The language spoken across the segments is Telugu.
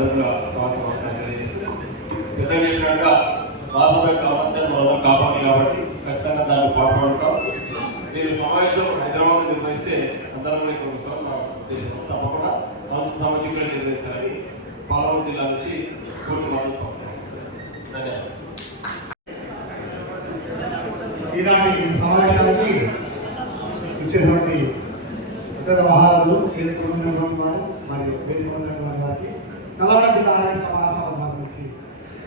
అందరూ సంవత్సరం తెలియజేస్తూ పెద్దలు చెప్పినట్టుగా రాష్ట్ర యొక్క అవంతాన్ని మనం కాపాడాలి కాబట్టి ఖచ్చితంగా దాన్ని పాల్పడుతాం. మీరు సమావేశం హైదరాబాద్ నిర్వహిస్తే అందరం మీకు వస్తారు నా ఉద్దేశం. తప్పకుండా సామాజికంగా నిర్వహించాలని పాలమూరు జిల్లా నుంచి కోర్టు మద్దతు ధన్యవాదాలు. ఈనాటి సమావేశానికి ఇచ్చేటువంటి ఇతర మహారాజులు వేదిక ఉన్నటువంటి వారు మరియు వేదిక ఉన్నటువంటి వారికి నల్గొండ జిల్లా ఆరోగ్య మహాసభ నుంచి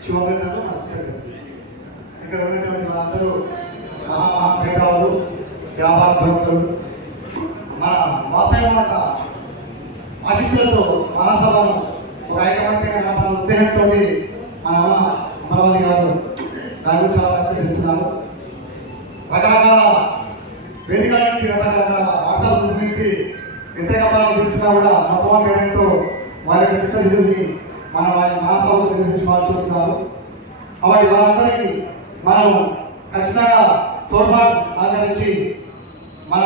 శివబృందాలు ఇక్కడ ఉన్నటువంటి వాళ్ళందరూ మహామేధావులు, వ్యాపార ప్రవర్తలు, మన వాసవి మాత ఆశీస్సులతో మహాసభను ఒక ఐకమత్యంగా నడపాలనే ఉద్దేశంతో మన అమరావతి గారు దాని గురించి చాలా తెలుస్తున్నారు. రకరకాల వేదికల నుంచి రకరకాల వాట్సాప్ గ్రూప్ నుంచి వ్యతిరేక పిలుస్తున్నా కూడా నమ్మకం పేరుతో వారి యొక్క చిత్తశుద్ధిని మన వారి మహాసభలు నిర్మించి వాళ్ళు చూస్తున్నారు. కాబట్టి వాళ్ళందరికీ మనం ఖచ్చితంగా తోడ్పాటు ఆచరించి మన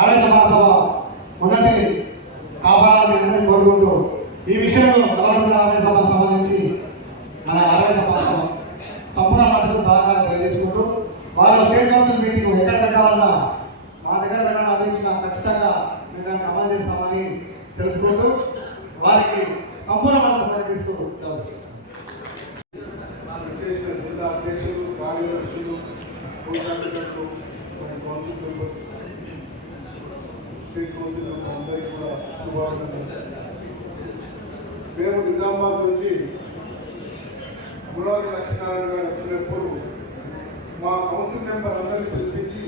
ఆరోగ్య మహాసభ ఉన్నతిని కాపాడాలని అందరినీ కోరుకుంటూ ఈ విషయంలో నల్గొండ ఆరోగ్య సభ సంబంధించి మన ఆరోగ్య మహాసభ సంపూర్ణ మద్దతు సహకారం తెలియజేసుకుంటూ వాళ్ళ స్టేట్ కౌన్సిల్ మీటింగ్ ఎక్కడ పెట్టాలన్నా మా దగ్గర పెట్టాలని ఆదేశించిన ఖచ్చితంగా మేము దాన్ని అమలు చేస్తామని తెలుపుకుంటూ వారికి సంపూర్ణ మద్దతు ప్రకటిస్తూ జిల్లా అధ్యక్షులు, కార్యదర్శులు, కౌన్సిలర్లు, స్టేట్ కౌన్సిల్ అందరికీ కూడా శుభాకాంక్షలు. మేము నిజామాబాద్ నుంచి అమరావతి లక్ష్మీనారాయణ గారు వచ్చినప్పుడు మా కౌన్సిల్ మెంబర్ అందరినీ పిలిపించి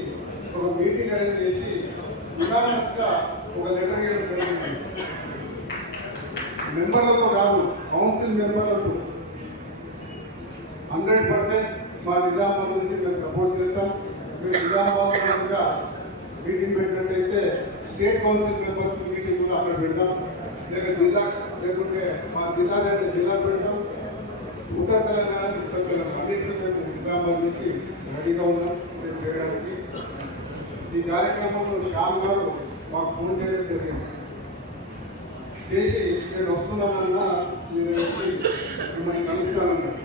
ఒక మీటింగ్ అరేంజ్ చేసి యునానిమస్గా ఒక లెటర్ ఇవ్వడం జరిగింది. మెంబర్లతో కాదు, కౌన్సిల్ మెంబర్లతో 100% మా నిజామాబాద్ నుంచి మేము సపోర్ట్ చేస్తాం. మీరు నిజామాబాద్గా మీటింగ్ పెట్టినట్టయితే స్టేట్ కౌన్సిల్ మెంబర్స్ మీటింగ్ కూడా అక్కడ పెడతాం. లేకుంటే మా జిల్లా పెడతాం. ఉత్తర తెలంగాణ అన్నింటినీ మేము నిజామాబాద్ నుంచి రెడీగా ఉన్నాం మేము చేయడానికి. ఈ కార్యక్రమంలో శ్యామ్ గారు మాకు ఫోన్ చేయడం జరిగింది. చేసి నేను వస్తున్నానన్నా నేను వచ్చి మిమ్మల్ని కలుస్తానన్నాను.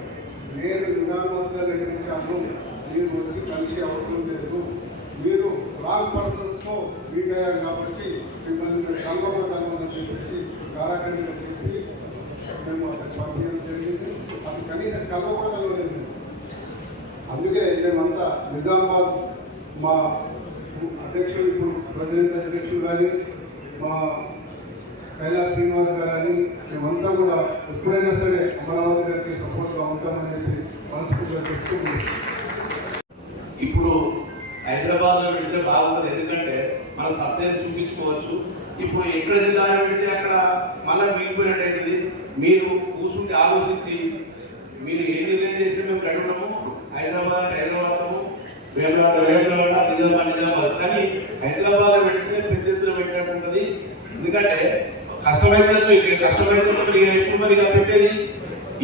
నేను నిజామాబాద్ నిర్మించాను, మీరు వచ్చి కలిసి అవసరం లేదు, మీరు రాంగ్ పర్సన్స్తో మీట్ అయ్యారు కాబట్టి మిమ్మల్ని కలవబోతామని చెప్పేసి కారాఖండిగా చెప్పి మేము అతను పంపించడం జరిగింది. అది కనీసం కలవబోలేదు. అందుకే మేమంతా నిజామాబాద్ మా అధ్యక్షుడు, ఇప్పుడు ప్రెసిడెంట్ అధ్యక్షుడు కానీ మా కైలాస్ శ్రీనివాస్ గారు అని మేమంతా కూడా ఎప్పుడైనా సరే అమరావతి గారికి సపోర్ట్గా ఉంటామని చెప్పి మనస్ఫూర్తిగా చెప్తుంది. ఇప్పుడు హైదరాబాద్లో పెడితే బాగుంటుంది, ఎందుకంటే మన సత్యాన్ని చూపించుకోవచ్చు. ఇప్పుడు ఎక్కడ జిల్లాలో పెడితే అక్కడ మళ్ళీ మిగిలిపోయినట్టయితుంది. మీరు కూర్చుంటే ఆలోచించి మీరు ఏ నిర్ణయం చేసినా మేము కట్టడము హైదరాబాద్ నిజామాబాద్, కానీ హైదరాబాద్ పెడితే పెద్ద ఎత్తున పెట్టినట్టు ఉంటుంది. ఎందుకంటే కష్టమైనప్పుడు ఎప్పుడు మరి పెట్టేది.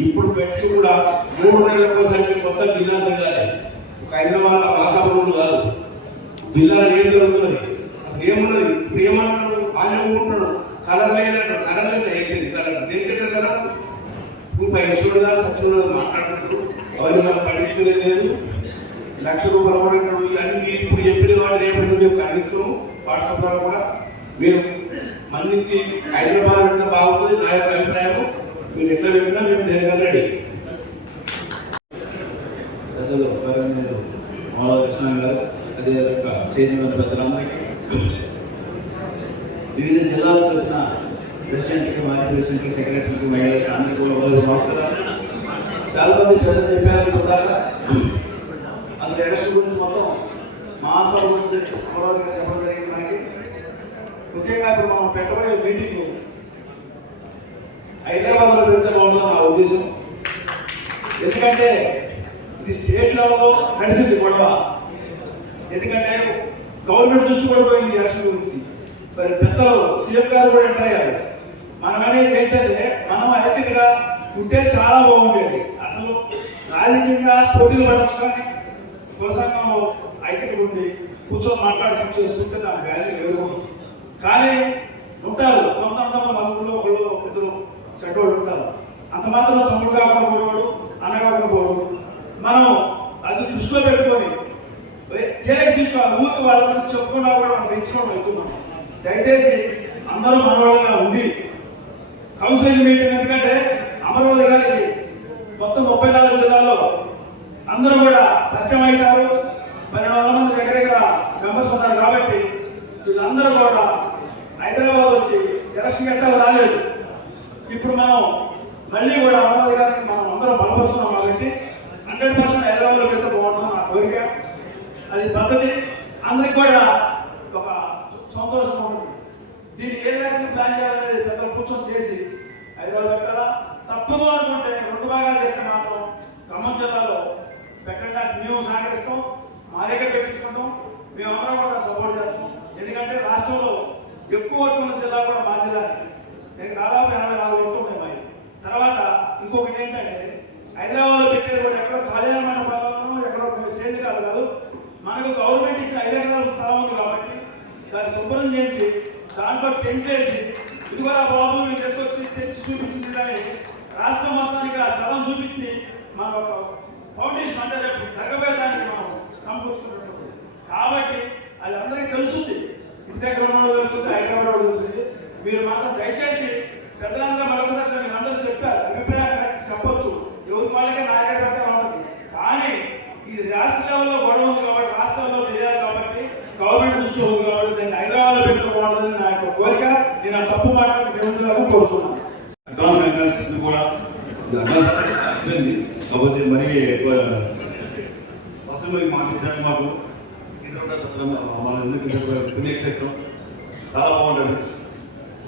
ఇప్పుడు పెట్టి కూడా 3 నెలలకోసారి మొత్తం జిల్లా తిరగాలి. ఒక హైదరాబాద్ ఆశాపరులు కాదు, జిల్లాలో ఏం జరుగుతున్నది అసలు ఏమున్నది. ఇప్పుడు ఏమంటున్నాడు, ఆయన ఉంటున్నాడు కలర్ లేనట్టు, కలర్ లేదు వేసింది. కలర్ దేనికంటే కలర్ నువ్వు పైన సచ్చుడు మాట్లాడుతున్నాడు. అవన్నీ మనం పట్టించుకునే లేదు. ₹1,00,000 ఇవన్నీ ఇప్పుడు చెప్పిన వాడు రేపు ఖండిస్తున్నాం. వాట్సాప్ ద్వారా కూడా మీరు మన్నించి హైదరాబాద్ అంటే బాగుంటుంది నా యొక్క అభిప్రాయం. మీరు ఎట్లా పెట్టినా మేము జరగాలి. పెద్దలు కృష్ణ గారు, అదే సైన్యమైన పెద్దలందరికీ, వివిధ జిల్లాలకు వచ్చిన ప్రెసిడెంట్కి, మాజీ ప్రెసిడెంట్కి, సెక్రటరీకి, మహిళలకి అందరికీ కూడా నమస్కారాలు. చాలా మంది పెద్దలు చెప్పారు దాకా అసలు ఎలక్షన్ గురించి మొత్తం మహాసభ గురించి చెప్పడం జరిగింది మనకి. ముఖ్యంగా ఇప్పుడు మనం పెట్టబోయే మీటింగ్ హైదరాబాద్లో పెడితే బాగుంటుంది నా ఉద్దేశం. ఎందుకంటే ఇది స్టేట్ లెవెల్లో నడిచింది గొడవ. ఎందుకంటే గవర్నమెంట్ దృష్టి కూడా పోయింది ఎలక్షన్ గురించి. మరి పెద్దలు సీఎం గారు కూడా ఎంటర్ అయ్యారు. మనం అనేది ఏంటంటే మనం ఐక్యతగా ఉంటే చాలా బాగుండేది. అసలు రాజకీయంగా పోటీలు పడవచ్చు, కుల సంఘంలో ఐక్యత ఉండి కూర్చొని మాట్లాడుకుని చేస్తుంటే దాని వాల్యూ వేరు. కానీ ఉంటారు సొంతంగా మన ఊళ్ళో ఒకళ్ళు ఇద్దరు చెడ్డోడు ఉంటారు. అంత మాత్రం తమ్ముడు కాకుండా పోడు, అన్న కాకుండా పోడు. మనం అది దృష్టిలో పెట్టుకొని తేలిక తీసుకోవాలి. ఊరికి వాళ్ళ గురించి చెప్పుకున్నా కూడా మనం పెంచుకోవడం అవుతున్నాం. దయచేసి అందరూ మనవాళ్ళగా ఉండి కౌన్సిలింగ్ మీటింగ్, ఎందుకంటే అమరావతి గారికి మొత్తం 34 జిల్లాల్లో అందరూ కూడా పరిచయం అవుతారు. 1200 మంది దగ్గర మెంబర్స్ ఉన్నారు కాబట్టి వీళ్ళందరూ కూడా హైదరాబాద్ వచ్చి ఎలక్షన్ గంటలు రాలేదు. ఇప్పుడు మనం మళ్ళీ కూడా అమరావతి గారికి మనం అందరం బలపరుస్తున్నాం కాబట్టి 100% హైదరాబాద్లో పెడితే బాగుంటుంది నా కోరిక. అది పద్ధతి, అందరికి కూడా ఒక సంతోషం ఉంటుంది. దీన్ని ఏ రకంగా ప్లాన్ చేయాలనేది పెద్దలు కూర్చొని చేసి హైదరాబాద్ పెట్టాలా. తప్పదు అనుకుంటే 2 భాగాలు చేస్తే మాత్రం ఖమ్మం జిల్లాలో పెట్టడానికి మేము సహకరిస్తాం, మా దగ్గర పెట్టించుకుంటాం, మేమందరం కూడా సపోర్ట్ చేస్తాం. ఎందుకంటే రాష్ట్రంలో ఎక్కువ ఓట్లు ఉన్న జిల్లా కూడా మా జిల్లా. నేను దాదాపు 84 ఓట్లు ఉన్నాయి మాది. తర్వాత ఇంకొకటి ఏంటంటే హైదరాబాద్లో పెట్టేది కూడా ఎక్కడో ఖాళీమైన ప్రాంతంలో ఎక్కడో చేంజ్ కాదు. మనకు గవర్నమెంట్ ఇచ్చిన 5 ఎకరాల స్థలం ఉంది కాబట్టి దాన్ని శుభ్రం చేసి దాంట్లో టెంట్ వేసి ఇదిగో బాబు మేము తెచ్చి చూపించింది కానీ రాష్ట్రం మొత్తానికి ఆ స్థలం చూపించి మన ఒక ఫౌండేషన్ అంటే రేపు జరగబోయేదానికి మనం సమకూర్చుకుంటున్నాం. కాబట్టి అది అందరికీ తెలుస్తుంది, ఇంటి దగ్గర ఉన్న తెలుస్తుంది, హైదరాబాద్ తెలుస్తుంది. మీరు మాత్రం దయచేసి పెద్దలందరూ మరొకసారి మీరు అందరూ చెప్పారు, అభిప్రాయం చెప్పొచ్చు, ఎవరి వాళ్ళకే నాయకత్వం ఉంటుంది. కానీ ఇది రాష్ట్ర లెవెల్లో గొడవ ఉంది కాబట్టి రాష్ట్రంలో చేయాలి కాబట్టి గవర్నమెంట్ దృష్టి ఉంది కాబట్టి దాన్ని హైదరాబాద్లో పెట్టుకోవాలని నా యొక్క కోరిక. నేను ఆ తప్పు మాట్లాడి గమనించాలని కోరుతున్నాను. కూడా కాబట్టి మరీ ఎక్కువ ఫస్ట్ మాకు మాకు మన ఎందుకు పుణ్యక్షేత్రం చాలా బాగుంటుంది.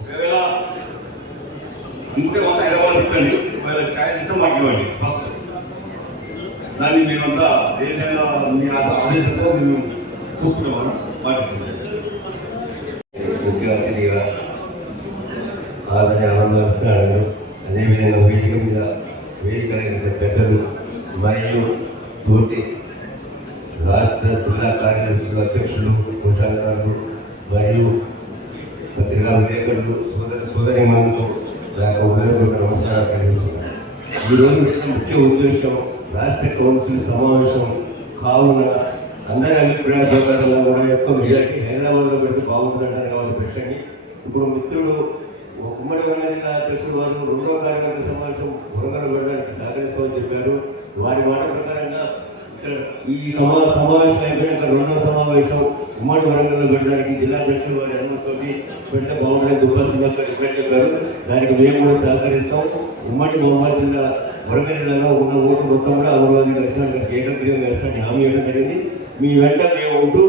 ఒకవేళ ఇంకే మొత్తం హైదరాబాద్ పెట్టండి, ఒకవేళ కాయ ఇష్టం మాకు ఇవ్వండి ఫస్ట్. దాన్ని మేమంతా ఏదైనా మీ ఆదేశంతో మేము చూస్తున్నామని పాటిస్తున్నాం. ముఖ్య అతిథిగా సాధన ఆనందస్తున్నాడు. అదేవిధంగా వేదిక పెద్దలు మరియు తోటి రాష్ట్ర జిల్లా కార్యదర్శులు, అధ్యక్షులు, కోశాధికారులు మరియు పత్రికా విలేకరులు, సోదరిమణులు నాకు ఉదయపూర్వక నమస్కారాలు తెలియజేస్తున్నాను. ఈరోజు ముఖ్య ఉద్దేశం రాష్ట్ర కౌన్సిల్ సమావేశం కావున అందరి అభిప్రాయ ప్రకారంగా కూడా ఎక్కువ మెజార్టీ హైదరాబాద్లో పెడితే బాగుంటుందంటారు కాబట్టి పెట్టండి. ఇప్పుడు మిత్రుడు ఉమ్మడి వరంగల్ జిల్లా అధ్యక్షుడు వారు 2వ కార్యవర్గ సమావేశం వరంగల్ పెట్టడానికి సహకరిస్తామని చెప్పారు. వారి మాట ప్రకారంగా ఇక్కడ ఈ సమావేశం అయిపోయాక 2వ సమావేశం ఉమ్మడి వరంగల్లో పెట్టడానికి జిల్లా అధ్యక్షులు వారి అనుమతితోటి పెడితే బాగుంటుందని దుర్గాసింగ్ చెప్పారు. దానికి మేము కూడా సహకరిస్తాం. ఉమ్మడి మహమ్మద్ జిల్లా వరంగల్ జిల్లాలో ఉన్న ఓటు మొత్తం కూడా అమరావతి దర్శనానికి ఏకగ్రీవం వేస్తామని హామీ ఇవ్వడం జరిగింది. మీ వెంట మేము ఉంటూ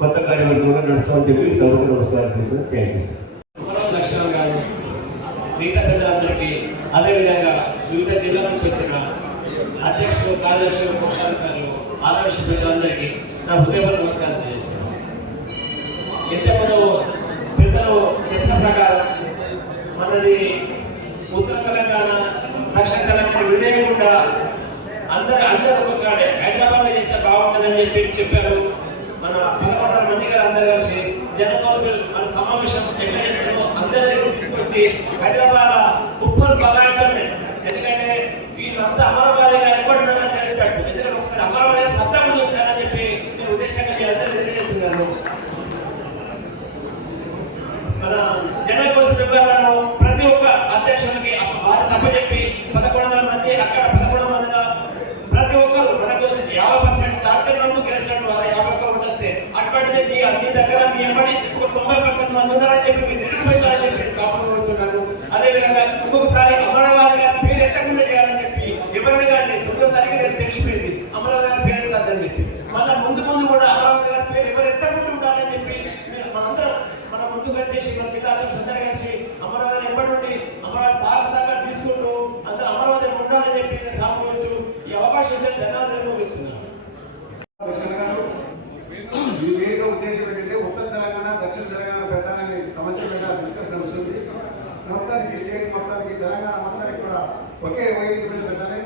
కొత్త కార్యవర్గం కూడా నడుస్తామని చెప్పి సభకు నమస్కారం చేస్తున్నాం. Thank you. లక్ష్మణ్ గారు, మిగతా పెద్దలందరికీ, అదేవిధంగా వివిధ జిల్లాల నుంచి వచ్చిన అధ్యక్షులు, కార్యదర్శులు, కోశాధికారులు, ఆదర్శ పెద్దలందరికీ నా హృదయపూర్వక నమస్కారం తెలియజేస్తున్నాను. ఎంతమంది పెద్దలు చెప్పిన ప్రకారం మనది ఉత్తర తెలంగాణ, దక్షిణ తెలంగాణ విడేయకుండా అందరూ ఒక్కడే హైదరాబాద్లో చేస్తే బాగుంటుందని చెప్పారు. మన 11 మంది గారు అందరూ కలిసి జనరల్ కౌన్సిల్ మన సమావేశం ఎట్లా చేస్తామో అందరూ తీసుకొచ్చి హైదరాబాద్ ఉప్పల్ పదార్థమే. ఎందుకంటే వీళ్ళంతా అమరావతి గారు ఎప్పటికైనా చేస్తాడు. ఎందుకంటే ఒకసారి అమరావతి సత్తా చూపించాలని చెప్పి నేను ఉద్దేశంగా తెలియజేస్తున్నాను. మన జనరల్ కౌన్సిల్ మెంబర్లను ప్రతి ఒక్క అధ్యక్షునికి వారి తప్పచెప్పి 1100 మంది అక్కడ 11 మందిగా ప్రతి ఒక్కరు మనకు 50% దాంట్లో రెండు గెలిచినట్టు 51 ఓట్లు వస్తే అటువంటిది మీ దగ్గర మీ ఎంబడి ఒక 90% మంది ఉన్నారని చెప్పి మీరు నిరూపించాలని చెప్పి సాగుతున్నాను. అదేవిధంగా ఇంకొకసారి అమరావతి గారి పేరు ఎట్టకుండా చేయాలని చెప్పి ఎవరిని కానీ 9వ తారీఖు తెలిసిపోయింది అమరావతి గారి పేరు కాదని చెప్పి. మళ్ళీ ముందు కూడా అమరావతి గారి పేరు ఎవరు ఎత్తకుండా ఉండాలని చెప్పి మనందరం మనం ముందుకు వచ్చేసి మన జిల్లా అధ్యక్షులు అందరూ కలిసి అమరావతి ఎప్పటి నుండి అమరావతి సహకారం తీసుకుంటూ అందరూ అమరావతి ఉండాలని చెప్పి నేను సాగుకోవచ్చు. ఈ అవకాశం ఇచ్చిన ధన్యవాదాలు తెలుస్తున్నాను. ఈ వేదిక ఉద్దేశం ఏంటంటే ఉత్తర తెలంగాణ, దక్షిణ తెలంగాణ పెట్టాలని సమస్య మీద డిస్కషన్ వస్తుంది. మొత్తానికి స్టేట్ మొత్తానికి తెలంగాణ మొత్తానికి కూడా ఒకే వేదిక మీద పెట్టాలని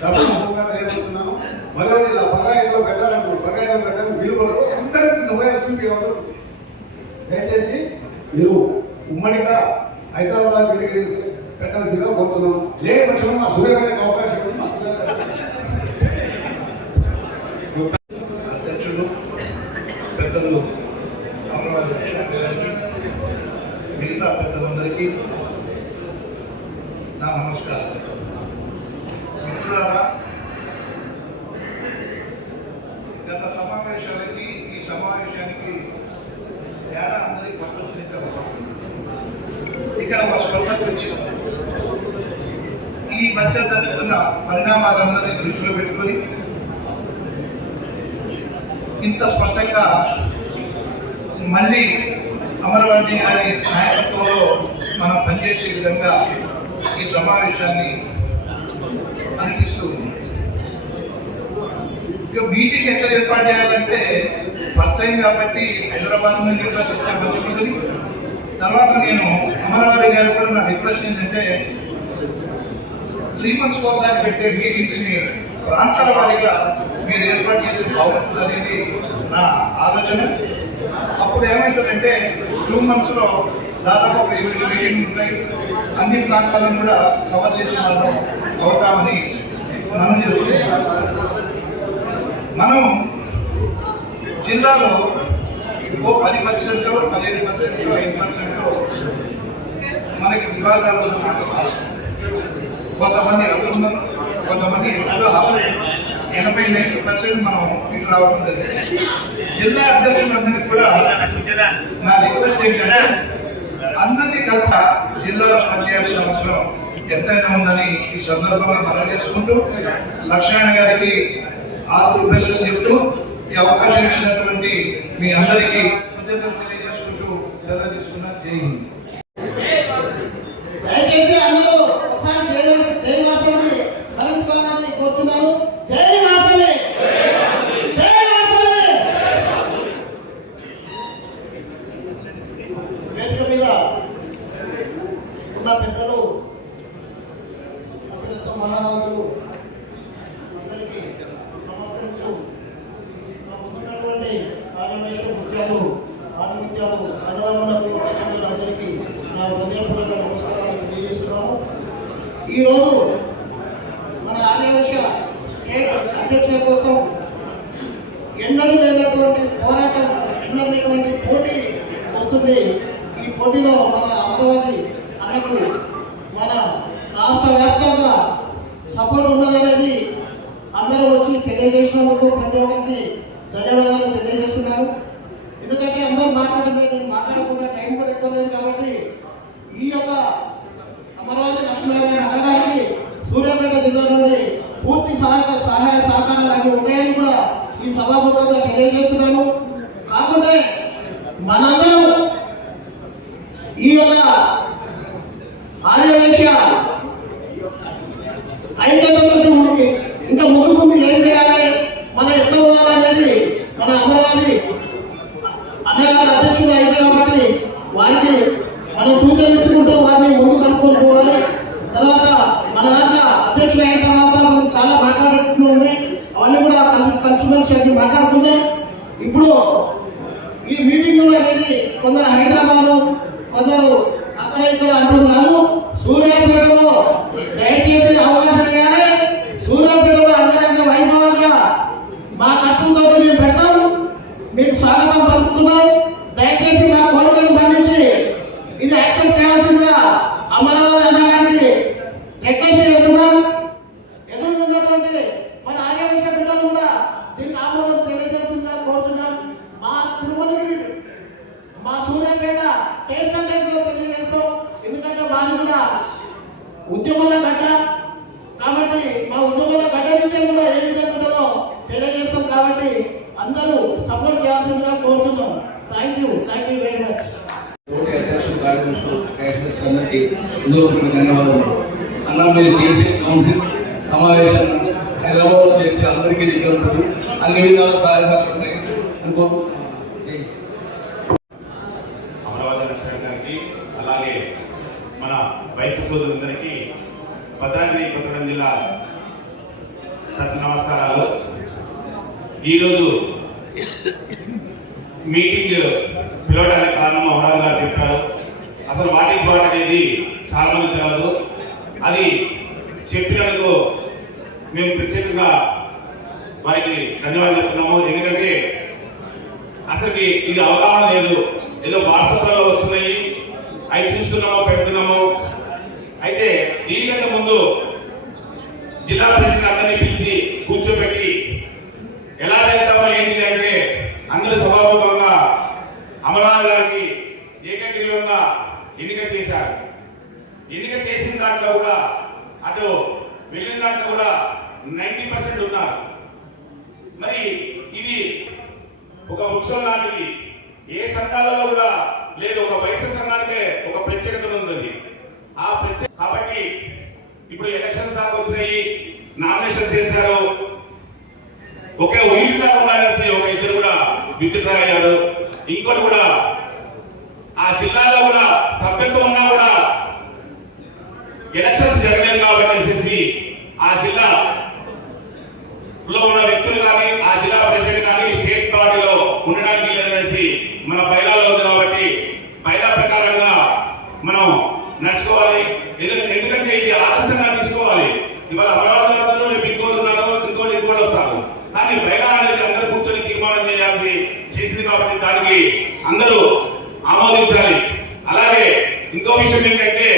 డబ్బుగా తెలియజేస్తున్నాను. మరో ఇలా బగాయిలో పెట్టాలను పెట్టాలని వీలు కూడా అందరికీ సమయం చూపించారు. దయచేసి మీరు ఉమ్మడిగా హైదరాబాద్ పెట్టాల్సిందిగా కోరుతున్నాం. లేని పక్షంలో మా సూర్యాపేటకు అవకాశం ఉంది. మా అధ్యక్షులు పెద్దలు అమరావతి కృష్ణ గారికి, మిగతా పెద్దలందరికీ నా నమస్కారం. మిత్రులారా, గత సమావేశాలకి ఈ సమావేశానికి తేడా అందరికీ పట్టొచ్చినట్టు ఇక్కడ మా స్పష్టత వచ్చింది. ఈ మధ్య జరుగుతున్న పరిణామాలందరినీ దృష్టిలో పెట్టుకొని ఇంత స్పష్టంగా మళ్ళీ అమరావతి గారి నాయకత్వంలో మనం పనిచేసే విధంగా ఈ సమావేశాన్ని అనిపిస్తూ ఉంది. ఇక మీటింగ్ ఎక్కడ ఏర్పాటు చేయాలంటే ఫస్ట్ టైం కాబట్టి హైదరాబాద్ నుండి కూడా సిస్టమ్ మంచుకుంటుంది. తర్వాత నేను అమరావతి గారు కూడా నా రిక్వెస్ట్ ఏంటంటే 3 months ఒకసారి పెట్టే మీటింగ్స్ని ప్రాంతాల వారీగా మీరు ఏర్పాటు చేసే బాగుంటుంది అనేది నా ఆలోచన. అప్పుడు ఏమవుతుందంటే 2 monthsలో దాదాపు ఒక 7 మీటింగ్లు ఉంటాయి. అన్ని ప్రాంతాలను కూడా కవర్ చేసిన వాళ్ళం అవుతామని మనం చేసుకుంటాం. మనం జిల్లాలో 10%, 15%, 5% మనకి విభాగాలు కొంతమంది అనుకున్నారు, కొంతమంది 80-90% మనం ఇటు రావడం జరిగింది. జిల్లా అధ్యక్షులందరికీ కూడా నా రిక్వెస్ట్ ఏంటంటే అందరినీ కలప జిల్లాలో పనిచేయాల్సిన అవసరం ఎంతైనా ఉందని ఈ సందర్భంగా మనం చేసుకుంటూ లక్ష్మణ గారికి ఆరు బెస్ట్ చెప్తూ ఈ అవకాశం ఇచ్చినటువంటి మీ అందరికీ కృతజ్ఞతలు తెలియజేసుకుంటూ సెలవు తీసుకున్నా. జై హింద్. దయచేసి అందరూ ఒకసారి జై వాసవి స్మరించుకోవాలని కోరుతున్నాను. జై వాసవి, జై వాసవి. వేదిక మీద ఉన్న పెద్దలు, అభినత మహారాజులు అందరికీ నమస్కరిస్తూ మా ముందున్నటువంటి కార్యవేశ ముఖ్యాలు, ఆధిత్యాలు, అన్నదమ్ములకు, అందరికీ నా హృదయపూర్వక నమస్కారాలు తెలియజేస్తున్నాము. ఈరోజు మన ఆర్యవైశ్య స్టేట్ అధ్యక్షుల కోసం ఎన్నడూ లేనటువంటి పోరాటం, ఎన్నడూ లేనటువంటి పోటీ వస్తుంది. ఈ పోటీలో మన అమరావతి అన్నకు మన రాష్ట్ర వ్యాప్తంగా సపోర్ట్ ఉన్నదనేది అందరూ వచ్చి తెలియజేసినందుకు ప్రతి ఒక్కరికి ధన్యవాదాలు తెలియజేస్తున్నాను. ఎందుకంటే అందరూ మాట్లాడితే నేను మాట్లాడకుండా టైం కూడా ఎక్కువ లేదు కాబట్టి ఈ యొక్క అమరావతి లక్ష్మీనారాయణ నగరానికి సూర్యాపేట జిల్లా నుండి పూర్తి సహాయ సహకారాలు ఉన్నాయని కూడా ఈ సభాముఖంగా తెలియజేస్తున్నాను. కాకుంటే మనందరూ ఈ యొక్క ఆర్యవైశ్య ఐక్యతతో ఇంకా ముందు ఏం చేయాలి, మనం ఎట్లా పోవాలనేది మన అమరావతి అన్నగారు అధ్యక్షుడు అయింది కాబట్టి వారికి మనం సూచనలు ఇచ్చుకుంటూ వారిని ముందు కలుపుకొని పోవాలి. తర్వాత మన దాంట్లో అధ్యక్షుడు అయిన తర్వాత మనం చాలా మాట్లాడుతూ ఉంది, అవన్నీ కూడా కలిసిమెలిసి మాట్లాడుకుందాం. ఇప్పుడు ఈ మీటింగ్ అనేది కొందరు హైదరాబాద్, కొందరు అక్కడ ఇక్కడ అంటూ కాదు, సూర్యాపేటలో దయచేసి అవకాశం కానీ సూర్యాపేటలో అంగరంగ వైభవంగా మా ఖర్చులతో మేము పెడతాం, మీకు స్వాగతం పలుకుతున్నాం. దయచేసి మా కోరికను పండించి ఇది యాక్సెప్ట్ చేయాల్సిందిగా అమరావతి అన్నగారికి రిక్వెస్ట్ చేస్తున్నాం. ఎదురున్నటువంటి మన ఆర్యవైశ్య బిడ్డలు కూడా దీనికి ఆమోదం తెలియజేస్తుందిగా కోరుతున్నాం. మా తిరుమలగిరి, మా సూర్యాపేట టేస్ట్ అండ్ టైప్లో తెలియజేస్తాం. ఎందుకంటే మాది కూడా ఉద్యమంలో గడ్డ కాబట్టి మా ఉద్యమంలో గడ్డ నుంచి కూడా ఏ విధంగా ఉంటుందో తెలియజేస్తాం. కాబట్టి అందరూ సపోర్ట్ చేయాల్సిందిగా కోరుతున్నాం. Thank you very much. అధ్యక్షులు, కార్యదర్శులు, అందరికీ హృదయపూర్వక ధన్యవాదాలు. అన్న, మీరు చేసే కౌన్సిల్ సమావేశాన్ని హైదరాబాద్లో చేసి అందరికీ దగ్గర ఉంటుంది, అన్ని విధాలు సహాయకాలు ఉంటాయి అనుకుంటున్నాను. అమరావతి లక్ష్మణ గారికి, అలాగే మన వైశ్య సోదరులందరికీ భద్రాద్రి కొత్తగూడెం జిల్లా నమస్కారాలు. ఈరోజు మీటింగ్ పిలవడానికి కారణం అమరావతి గారు చెప్పారు. అసలు వాట్ ఈజ్ వాట్ అనేది చాలా మంది తెలియదు. అది చెప్పినందుకు మేము ప్రత్యేకంగా వారికి ధన్యవాదాలు చెప్తున్నాము. ఎందుకంటే అసలుకి ఇది అవగాహన లేదు. ఏదో వాట్సాప్లలో వస్తున్నాయి, అవి చూస్తున్నాము, పెడుతున్నాము. అయితే దీనికంటే ముందు జిల్లా పరిషత్ అందరినీ పిలిచి కూర్చోబెట్టి ఎలా చేద్దామో ఏంటి అంటే అందరూ సభాముఖంగా అమరావతి గారికి ఏకగ్రీవంగా ఎన్నిక చేశారు. ఎన్నిక చేసిన దాంట్లో కూడా అటు వెళ్ళిన దాంట్లో కూడా 90% ఉన్నారు. మరి ఇది ఒక వృక్షం లాంటిది. ఏ సంఘాలలో కూడా లేదు. ఒక వైశ్య సంఘానికే ఒక ప్రత్యేకత ఉంది. ఆ ప్రత్యేక కాబట్టి ఇప్పుడు ఎలక్షన్స్ దాకా వచ్చినాయి, నామినేషన్ చేశారు. ఒకే వీలుగా ఉండాల్సి ఒక ఇద్దరు కూడా విత్డ్రా అయ్యారు. ఇంకోటి కూడా ఆ జిల్లాలో కూడా సభ్యత్వం ఉన్నా కూడా ఎలక్షన్స్ జరగలేదు కాబట్టి ఆ జిల్లాలో ఉన్న వ్యక్తులు కానీ ఆ జిల్లా ప్రెసిడెంట్ కానీ స్టేట్ బాడీలో ఉండడానికి లేదనేసి మన బైలాలో ఉంది. కాబట్టి బైలా ప్రకారంగా మనం నడుచుకోవాలి. ఎందుకంటే ఇది ఆలస్యంగా తీసుకోవాలి. ఇవాళ అమరావతి రేపు ఇంకోటి ఉన్నారు, ఇంకోటి వస్తారు. కానీ బైలా అనేది అందరూ కూర్చొని తీర్మానం చేసింది కాబట్టి దానికి అందరూ ఆమోదించాలి. అలాగే ఇంకో విషయం ఏంటంటే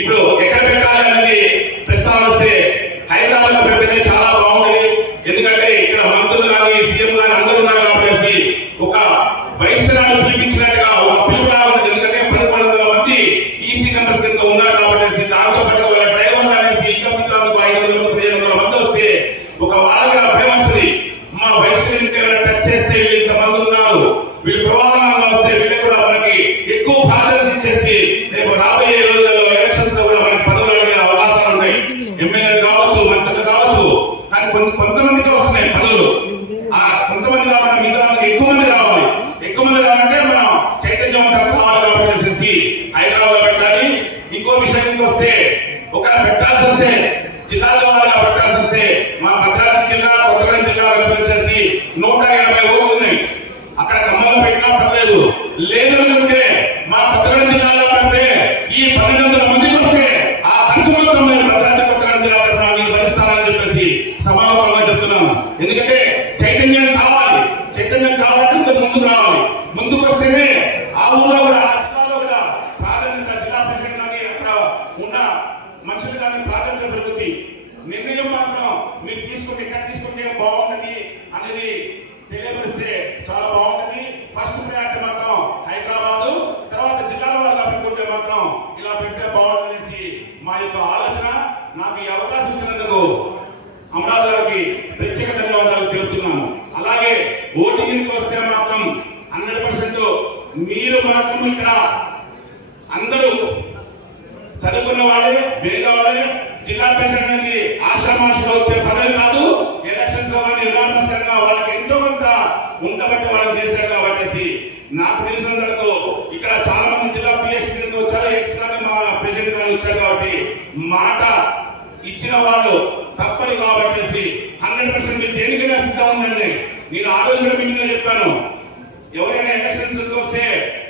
ఇప్పుడు ఎక్కడ పెట్టాలి అనేది ప్రస్తావన వస్తే హైదరాబాద్ లో పెడితేనే చాలా బాగుంటుంది. ఎందుకంటే ఇక్కడ మంత్రులు కానీ సీఎం కానీ అందరూ ఉన్నారు కాబట్టి ఒక వైశ్యరాలు పిలిపించినట్టుగా ఒక పిలుపులా ఉంది. ఎందుకంటే 1100 మంది ఈసీ మెంబర్స్ కింద ఉన్నారు కాబట్టి దాంతో పాటు డ్రైవర్లు అనేసి ఇంకా మిత్రులకు 500-1500 మంది వస్తే ఒక వాళ్ళకి భయం వస్తుంది. మా వైశ్యం టచ్ చేస్తే వీళ్ళు ఇంతమంది ఉన్నారు, వీళ్ళు ప్రవాహంగా వస్తే వీళ్ళకి కూడా మనకి ఎక్కువ ప్రాధాన్యత ఇచ్చేసి రేపు రాబోయే రోజుల్లో ఎలక్షన్స్ లో కూడా మనకి పదవులు అడిగే అవకాశాలు ఉన్నాయి. ఎమ్మెల్యేలు కావచ్చు, మంత్రులు కావచ్చు. కానీ కొంతమందికి వస్తున్నాయి పదవులు. ఆ కొంతమంది కాబట్టి మిగతా ఎక్కువ మంది రావాలి. ఎక్కువ మంది రావాలంటే మనం చైతన్యం కావాలి కాబట్టి హైదరాబాద్ లో పెట్టాలి. ఇంకో విషయానికి వస్తే ఒకవేళ పెట్టాల్సి వస్తే జిల్లాలో వాళ్ళగా పెట్టాల్సి వస్తే మా భద్రాద్రి జిల్లా, కొత్తగూడెం జిల్లా వచ్చేసి 180 ఓట్లు ఉన్నాయి. అక్కడ ఖమ్మంలో పెట్టినా పర్లేదు. లేదు అనుకుంటే మా కొత్తగూడెం జిల్లాలో పెడితే ఈ 1200 మందికి వస్తే ఆ ఖర్చు మొత్తం నేను భద్రాద్రి కొత్తగూడెం జిల్లా నేను భరిస్తానని చెప్పేసి సమావేశంగా చెప్తున్నాను. ఎందుకంటే చైతన్యం కావాలి. చైతన్యం కావాలంటే అందరూ ముందుకు రావాలి. ముందుకు వస్తేనే ఆ ఊళ్ళో కూడా ఆ జిల్లాలో కూడా ప్రాధాన్యత జిల్లా ప్రెసిడెంట్ కానీ అక్కడ ఉన్న మనుషులు కానీ ప్రాధాన్యత పెరుగుతుంది. నిర్ణయం మాత్రం మీరు తీసుకుంటే ఎక్కడ తీసుకుంటే బాగుంటుంది అనేది తెలియపరిస్తే చాలా బాగుంటుంది. ఫస్ట్ ప్రయారిటీ మాత్రం హైదరాబాద్, తర్వాత జిల్లాల వారుగా పెట్టుకుంటే మాత్రం ఇలా పెడితే బాగుంటుంది అనేసి మా యొక్క ఆలోచన. నాకు ఈ అవకాశం ఇచ్చినందుకు అమరావతి గారికి ప్రత్యేక ధన్యవాదాలు తెలుపుతున్నాను. అలాగే ఓటింగ్కి వస్తే మాత్రం 100% మీరు మాత్రం ఇక్కడ అందరూ చదువుకున్న వాళ్ళే, పేదవాళ్ళే. జిల్లా ప్రెసిడెంట్ అనేది ఆశ్రమాషలో వచ్చే పదవి కాదు. ఎలక్షన్స్ లో కానీ నిర్మాణంగా వాళ్ళకి ఎంతో కొంత ఉండబట్టి వాళ్ళు చేశారు కాబట్టి నాకు తెలిసినందుకు ఇక్కడ చాలా మంది జిల్లా పిఎస్టీ కింద వచ్చారు, ఎక్స్ కానీ మా ప్రెసిడెంట్ గారు వచ్చారు. కాబట్టి మాట ఇచ్చిన వాళ్ళు తప్పని కాబట్టి 100% దేనికైనా సిద్ధం ఉందండి. నేను ఆ రోజు కూడా మీటింగ్ లో చెప్పాను, ఎవరైనా ఎలక్షన్స్ వస్తే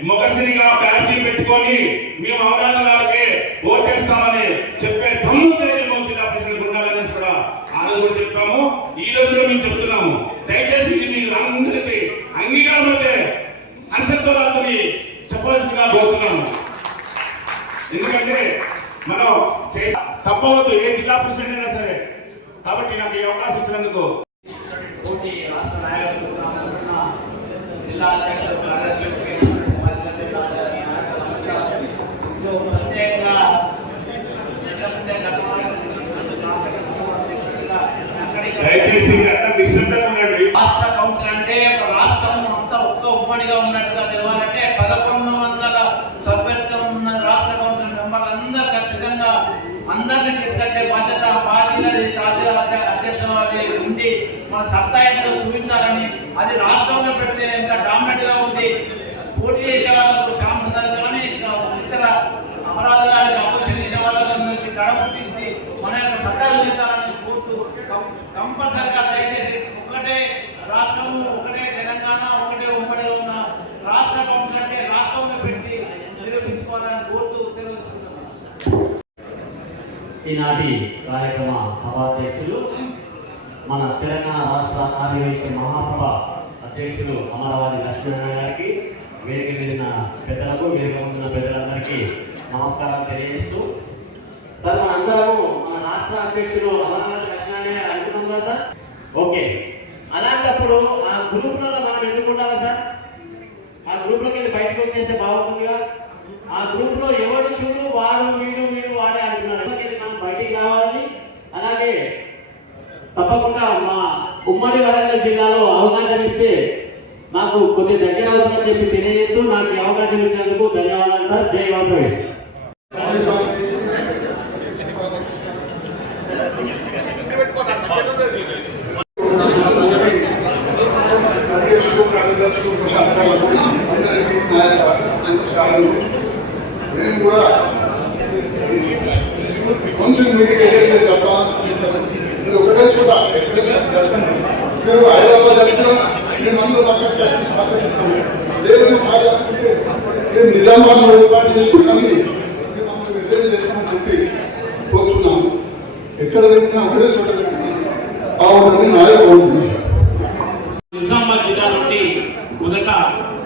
మొగసిరిగా బ్యాడ్జీ పెట్టుకొని మేము అమరావతి గారికి ఓటేస్తామని చెప్పే దమ్ము ధైర్యం జిల్లా ప్రెసిడెంట్ ఉండాలనేసి కూడా ఆ రోజు కూడా చెప్పాము. ఈ రోజు కూడా మేము చెప్తున్నాము. దయచేసి మీరు అందరికీ అంగీకారం అయితే హర్షత్వాలతో చెప్పవలసిందిగా కోరుతున్నాము. ఎందుకంటే మనం తప్పవద్దు ఏ జిల్లా ప్రెసిడెంట్ అయినా సరే. కాబట్టి నాకు ఈ అవకాశం ఇచ్చినందుకు పోటీ రాష్ట్ర నాయకులు జిల్లా అధ్యక్షులు ప్రత్యేకంగా రాష్ట్ర కౌన్సిల్ అంటే ఒక రాష్ట్రం అంతా ఒక్క ఉమ్మడిగా ఉన్నట్టుగా తెలవాలంటే 1100 సభ్యత్వం ఉన్న రాష్ట్ర కౌన్సిల్ మెంబర్లందరూ ఖచ్చితంగా అందరినీ తీసుకొచ్చే బాధ్యత పార్టీలది అధ్యక్షులు అది ఉండి మన సత్తా ఎంతో చూపించాలని. అది రాష్ట్రంలో పెడితే ఎంత డామినెంట్ గా ఉంది. పోటీ చేసే వాళ్ళకు శాంతున్నారు కానీ ఇతర అమరావతి గారికి అవకాశం చేసే వాళ్ళకి దడ పుట్టించి మన యొక్క సత్తా చూపించాలని కోర్టు కంపల్సరిగా దయచేసి ఒకటే రాష్ట్రము, ఒకటే తెలంగాణ, ఒకటే ఉమ్మడిగా ఉన్న రాష్ట్ర కౌన్సిల్ అంటే రాష్ట్రంలో పెట్టి నిరూపించుకోవాలని కోర్టు సెలవు ఈనాటి కార్యక్రమ సభాధ్యక్షులు మన తెలంగాణ రాష్ట్ర కార్యదర్శి మహాసభ అధ్యక్షులు అమరావతి లక్ష్మీనారాయణ గారికి, వేదిక వెళ్ళిన పెద్దలకు, వేదిక ఉంటున్న పెద్దలందరికీ నమస్కారం తెలియజేస్తూ, సార్ మనందరము మన రాష్ట్ర అధ్యక్షులు అమరావతి లక్ష్మీనారాయణ గారు అనుకున్నాం కదా సార్. ఓకే, అలాంటప్పుడు ఆ గ్రూప్లలో మనం ఎన్నుకుంటారా సార్? ఆ గ్రూప్లోకి వెళ్ళి బయటకు వచ్చేస్తే బాగుంటుందిగా. ఆ గ్రూప్లో ఎవడు చూడు వాడు వీడు వాడే అంటున్నారు. మనం బయటికి రావాలి. అలాగే తప్పకుండా మా ఉమ్మడి వరంగల్ జిల్లాలో అవకాశం ఇస్తే నాకు కొన్ని దగ్గర అవుతుందని చెప్పి తెలియజేస్తూ నాకు ఈ అవకాశం ఇచ్చినందుకు ధన్యవాదాలు సార్. జై వాసవి. నేను కూడా కౌన్సిల్ మీటింగ్ ఏదైతే తప్ప నేను ఒకటే చూడ ఇక్కడ హైదరాబాద్ జరిగినా నేను అందరూ పక్కనిస్తాను. లేదు నేను నిజామాబాద్ ఏర్పాటు చేసుకున్నాను, మమ్మల్ని చేస్తామని చెప్పి కోరుతున్నాను. ఎక్కడ పెట్టినా ఒకటే చోట బాగుంటుంది, నాయ బాగుంటుంది. నిజామాబాద్ జిల్లా నుండి మొదట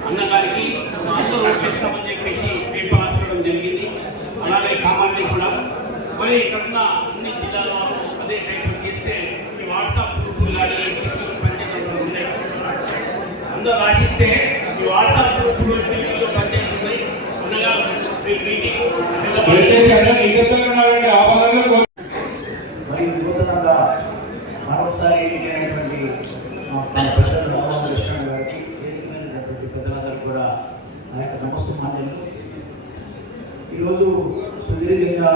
అన్నగారికి ఆందోళన చేస్తామని చెప్పేసి పేపర్ రాసుకోవడం జరిగింది. అలాగే కామారెడ్డి కూడా మరి ఇక్కడున్న అన్ని జిల్లాల వాళ్ళు అదే పేపర్ చేస్తే ఈ వాట్సాప్ గ్రూప్ ఇలాంటి పంచాయతీలు ఉన్నాయి. అందరూ రాసిస్తే ఈ వాట్సాప్ గ్రూపులు ఢిల్లీలో పంచాయతీలు ఉన్నాయి. ఉండగా మీటింగ్ మరి నూతనంగా మరొకసారి ఎన్నికైనటువంటి పెద్దలు రామకృష్ణ గారికి, ఎన్నికైనటువంటి పెద్దలందరూ కూడా నా యొక్క నమస్కారాలు. ఈరోజు సుదీర్ఘంగా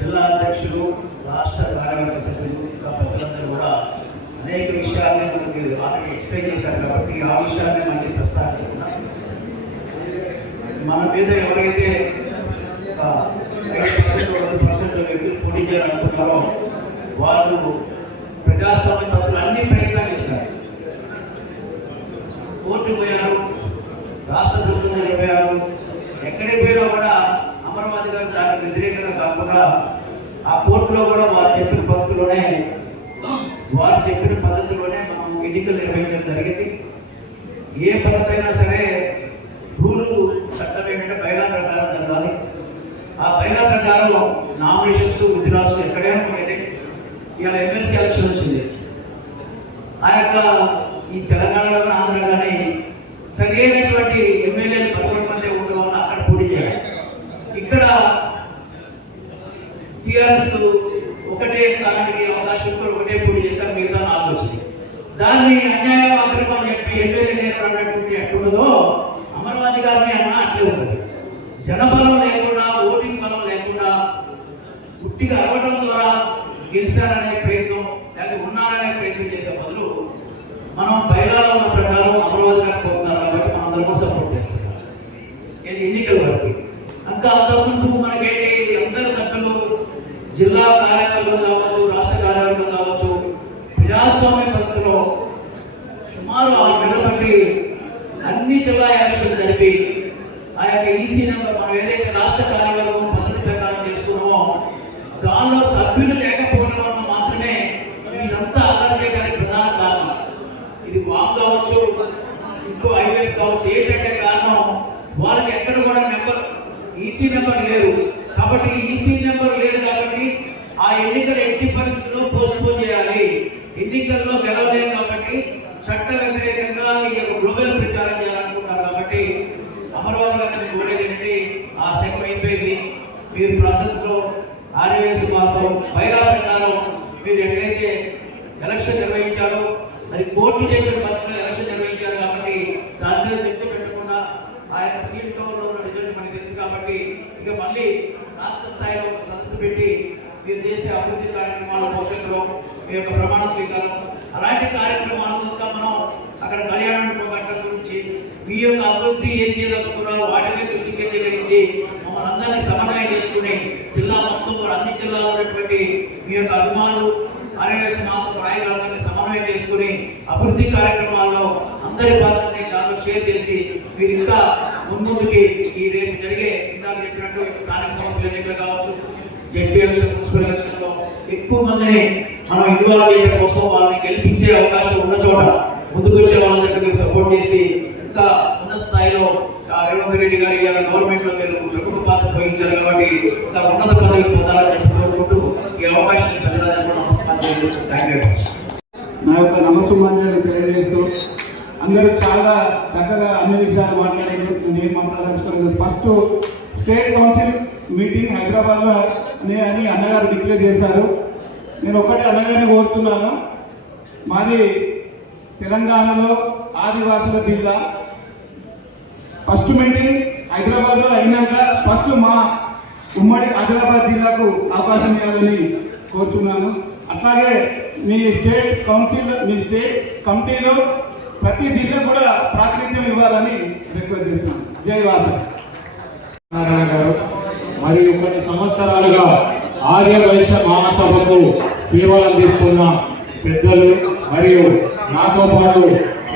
జిల్లా అధ్యక్షులు, రాష్ట్ర కార్యవర్గ సభ్యులు, ఇంకా పెద్దలందరూ కూడా అనేక విషయాలను మనకి ఆల్రెడీ ఎక్స్ప్లెయిన్ చేశారు కాబట్టి ఆ విషయాన్ని మళ్ళీ ప్రస్తావిస్తున్నా. మన మీద ఎవరైతే 5% వ్యక్తులు పోటీ చేయాలనుకున్నారో వాళ్ళు ప్రజాస్వామ్య సభ్యులు అన్ని ప్రయత్నాలు చేశారు. కోర్టు పోయారు, రాష్ట్ర ప్రభుత్వం పోయారు, ఎక్కడికి పోయినా కూడా అమరావతి గారు దానికి వ్యతిరేకంగా కాకుండా ఆ కోర్టులో కూడా వారు చెప్పిన పద్ధతిలోనే మనం ఎన్నికలు నిర్వహించడం జరిగింది. ఏ పద్ధతైనా సరే రూలు చట్టం ఏంటంటే బైలా ప్రకారం జరగాలి. ఆ బైలా ప్రకారం నామినేషన్స్ విధిరాసులు ఎక్కడైనా ఉండేది. ఇవాళ ఎమ్మెల్సీ ఎలక్షన్ వచ్చింది. ఆ యొక్క ఈ తెలంగాణలో కానీ ఆంధ్ర కానీ సరైనటువంటి ఎమ్మెల్యేలు 11 మంది ఉండడం వల్ల అక్కడ పోటీ చేయాలి. ఇక్కడ టీఆర్ఎస్ ఒకటే స్థానానికి అవకాశం కూడా ఒకటే పోటీ చేశారు, మిగతా 4 వచ్చింది. దాన్ని అన్యాయం అక్రమం అని చెప్పి ఎమ్మెల్యే నేర్పడినటువంటి ఎక్కడుందో అమరావతి గారిని అన్న అట్లే ఉంటుంది. జనబలం లేకుండా, ఓటింగ్ బలం లేకుండా పుట్టిగా అవ్వడం ద్వారా గెలిచారనే ప్రయత్నం లేకపోతే ఉన్నారనే ప్రయత్నం చేసే బదులు మనం బయలాలో ఉన్న ప్రకారం అమరావతి గారికి పోతున్నారు కాబట్టి మనందరం కూడా సపోర్ట్ చేస్తున్నాం. ఇది ఎన్నికల వరకు ఇంకా అంతకుముందు మనకేంటి అందరి సభ్యులు జిల్లా కార్యాలయంలో కావచ్చు, రాష్ట్ర కార్యాలయంలో కావచ్చు, ప్రజాస్వామ్య పద్ధతిలో సుమారు 6 నెలల బట్టి అన్ని జిల్లా ఎలక్షన్ జరిపి ఆ యొక్క ఈసీ నెంబర్ మనం ఏదైతే రాష్ట్ర కార్యవర్గం పద్ధతి ప్రకారం చేసుకున్నామో దానిలో సభ్యులు లేకపోవడం వల్ల మాత్రమే ఇదంతా అల్లరి చేయడానికి ప్రధాన కారణం. ఇది వామ్ కావచ్చు, ఇంకో హైవేస్ కావచ్చు, ఏంటంటే కారణం వాళ్ళకి ఎక్కడ కూడా నెంబర్ ఈసీ నెంబర్ లేదు. కాబట్టి ఈసీ నెంబర్ లేదు కాబట్టి ఆ ఎన్నికలు ఎట్టి పరిస్థితుల్లో పోస్ట్పోన్ చేయాలి. ఎన్నికల్లో గెలవలేదు కాబట్టి చట్ట వ్యతిరేకంగా ఈ యొక్క గ్లోబల్ ప్రచారం చేయాలనుకుంటున్నారు. కాబట్టి అమరావతి గారిని కోరేది ఆ సెకండ్ అయిపోయింది. మీరు ప్రాసెస్లో ఆర్యవేసి మాసం బైలా ప్రకారం మీరు ఎక్కడైతే ఎలక్షన్ నిర్వహించారో అది కోర్టు చెప్పిన పద్ధతిలో ఎలక్షన్ నిర్వహించారు కాబట్టి దాని మీద చర్చ పెట్టకుండా ఆ యొక్క సీట్ కవర్లో ఉన్న రిజల్ట్ మనకి తెలుసు కాబట్టి ఇక మళ్ళీ రాష్ట్ర స్థాయిలో సదస్సు పెట్టి మీరు చేసే అభివృద్ధి కార్యక్రమాల భవిష్యత్తులో మీ యొక్క ప్రమాణ స్వీకారం అలాంటి కార్యక్రమాలు ఇంకా మనం అక్కడ కళ్యాణ మండపం గురించి మీ యొక్క అభివృద్ధి ఏం చేయదలుచుకున్నారో వాటి మీద దృష్టి కేంద్రీకరించి మమ్మల్ని అందరినీ సమన్వయం చేసుకుని జిల్లా మొత్తం అన్ని జిల్లాలో ఉన్నటువంటి మీ యొక్క అభిమానులు ఆర్యవేశ మాసం నాయకులందరినీ సమన్వయం చేసుకుని అభివృద్ధి కార్యక్రమాల్లో అందరి పాత్రని దానిలో షేర్ చేసి మీరు ఇంకా ముందుకి ఈ రేపు జరిగే ఇందాక చెప్పినట్టు స్థానిక సంస్థల ఎన్నికలు కావచ్చు, జడ్పీ ఎలక్షన్, మున్సిపల్ ఎక్కువ మందిని మనం ఇన్వాల్వ్ చేయడం కోసం వాళ్ళని గెలిపించే అవకాశం ఉన్న చోట ముందుకు వచ్చే వాళ్ళందరికీ సపోర్ట్ చేసి ఇంకా ఉన్న స్థాయిలో రేవంత్ రెడ్డి గారి గవర్నమెంట్ లో మీరు ప్రముఖ పాత్ర వహించారు కాబట్టి ఇంకా ఉన్నత పదవికి పొందాలని కోరుకుంటూ ఈ అవకాశాన్ని ధన్యవాదాలు. నా యొక్క నమస్సుమాన్యాలు తెలియజేస్తూ అందరూ చాలా చక్కగా అన్ని విషయాలు మాట్లాడారు. నేను మాట్లాడాల్సుకున్నాను. ఫస్ట్ స్టేట్ కౌన్సిల్ మీటింగ్ హైదరాబాద్లో అని అన్నగారు డిక్లేర్ చేశారు. నేను ఒకటి అన్నగారిని కోరుతున్నాను, మాది తెలంగాణలో ఆదివాసుల జిల్లా. ఫస్ట్ మీటింగ్ హైదరాబాద్లో అయినాక ఫస్ట్ మా ఉమ్మడి ఆదిలాబాద్ జిల్లాకు అవకాశం ఇవ్వాలని కోరుతున్నాను. అట్లాగే మీ స్టేట్ కౌన్సిల్ మీ స్టేట్ కమిటీలో ప్రతి జిల్లా కూడా ప్రాతినిధ్యం ఇవ్వాలని రిక్వెస్ట్ చేస్తున్నాను. జై వాసవి. నారాయణ గారు మరియు కొన్ని సంవత్సరాలుగా ఆర్య వైశ్య మహాసభకు సేవలు అందిస్తున్న పెద్దలు మరియు నాతో పాటు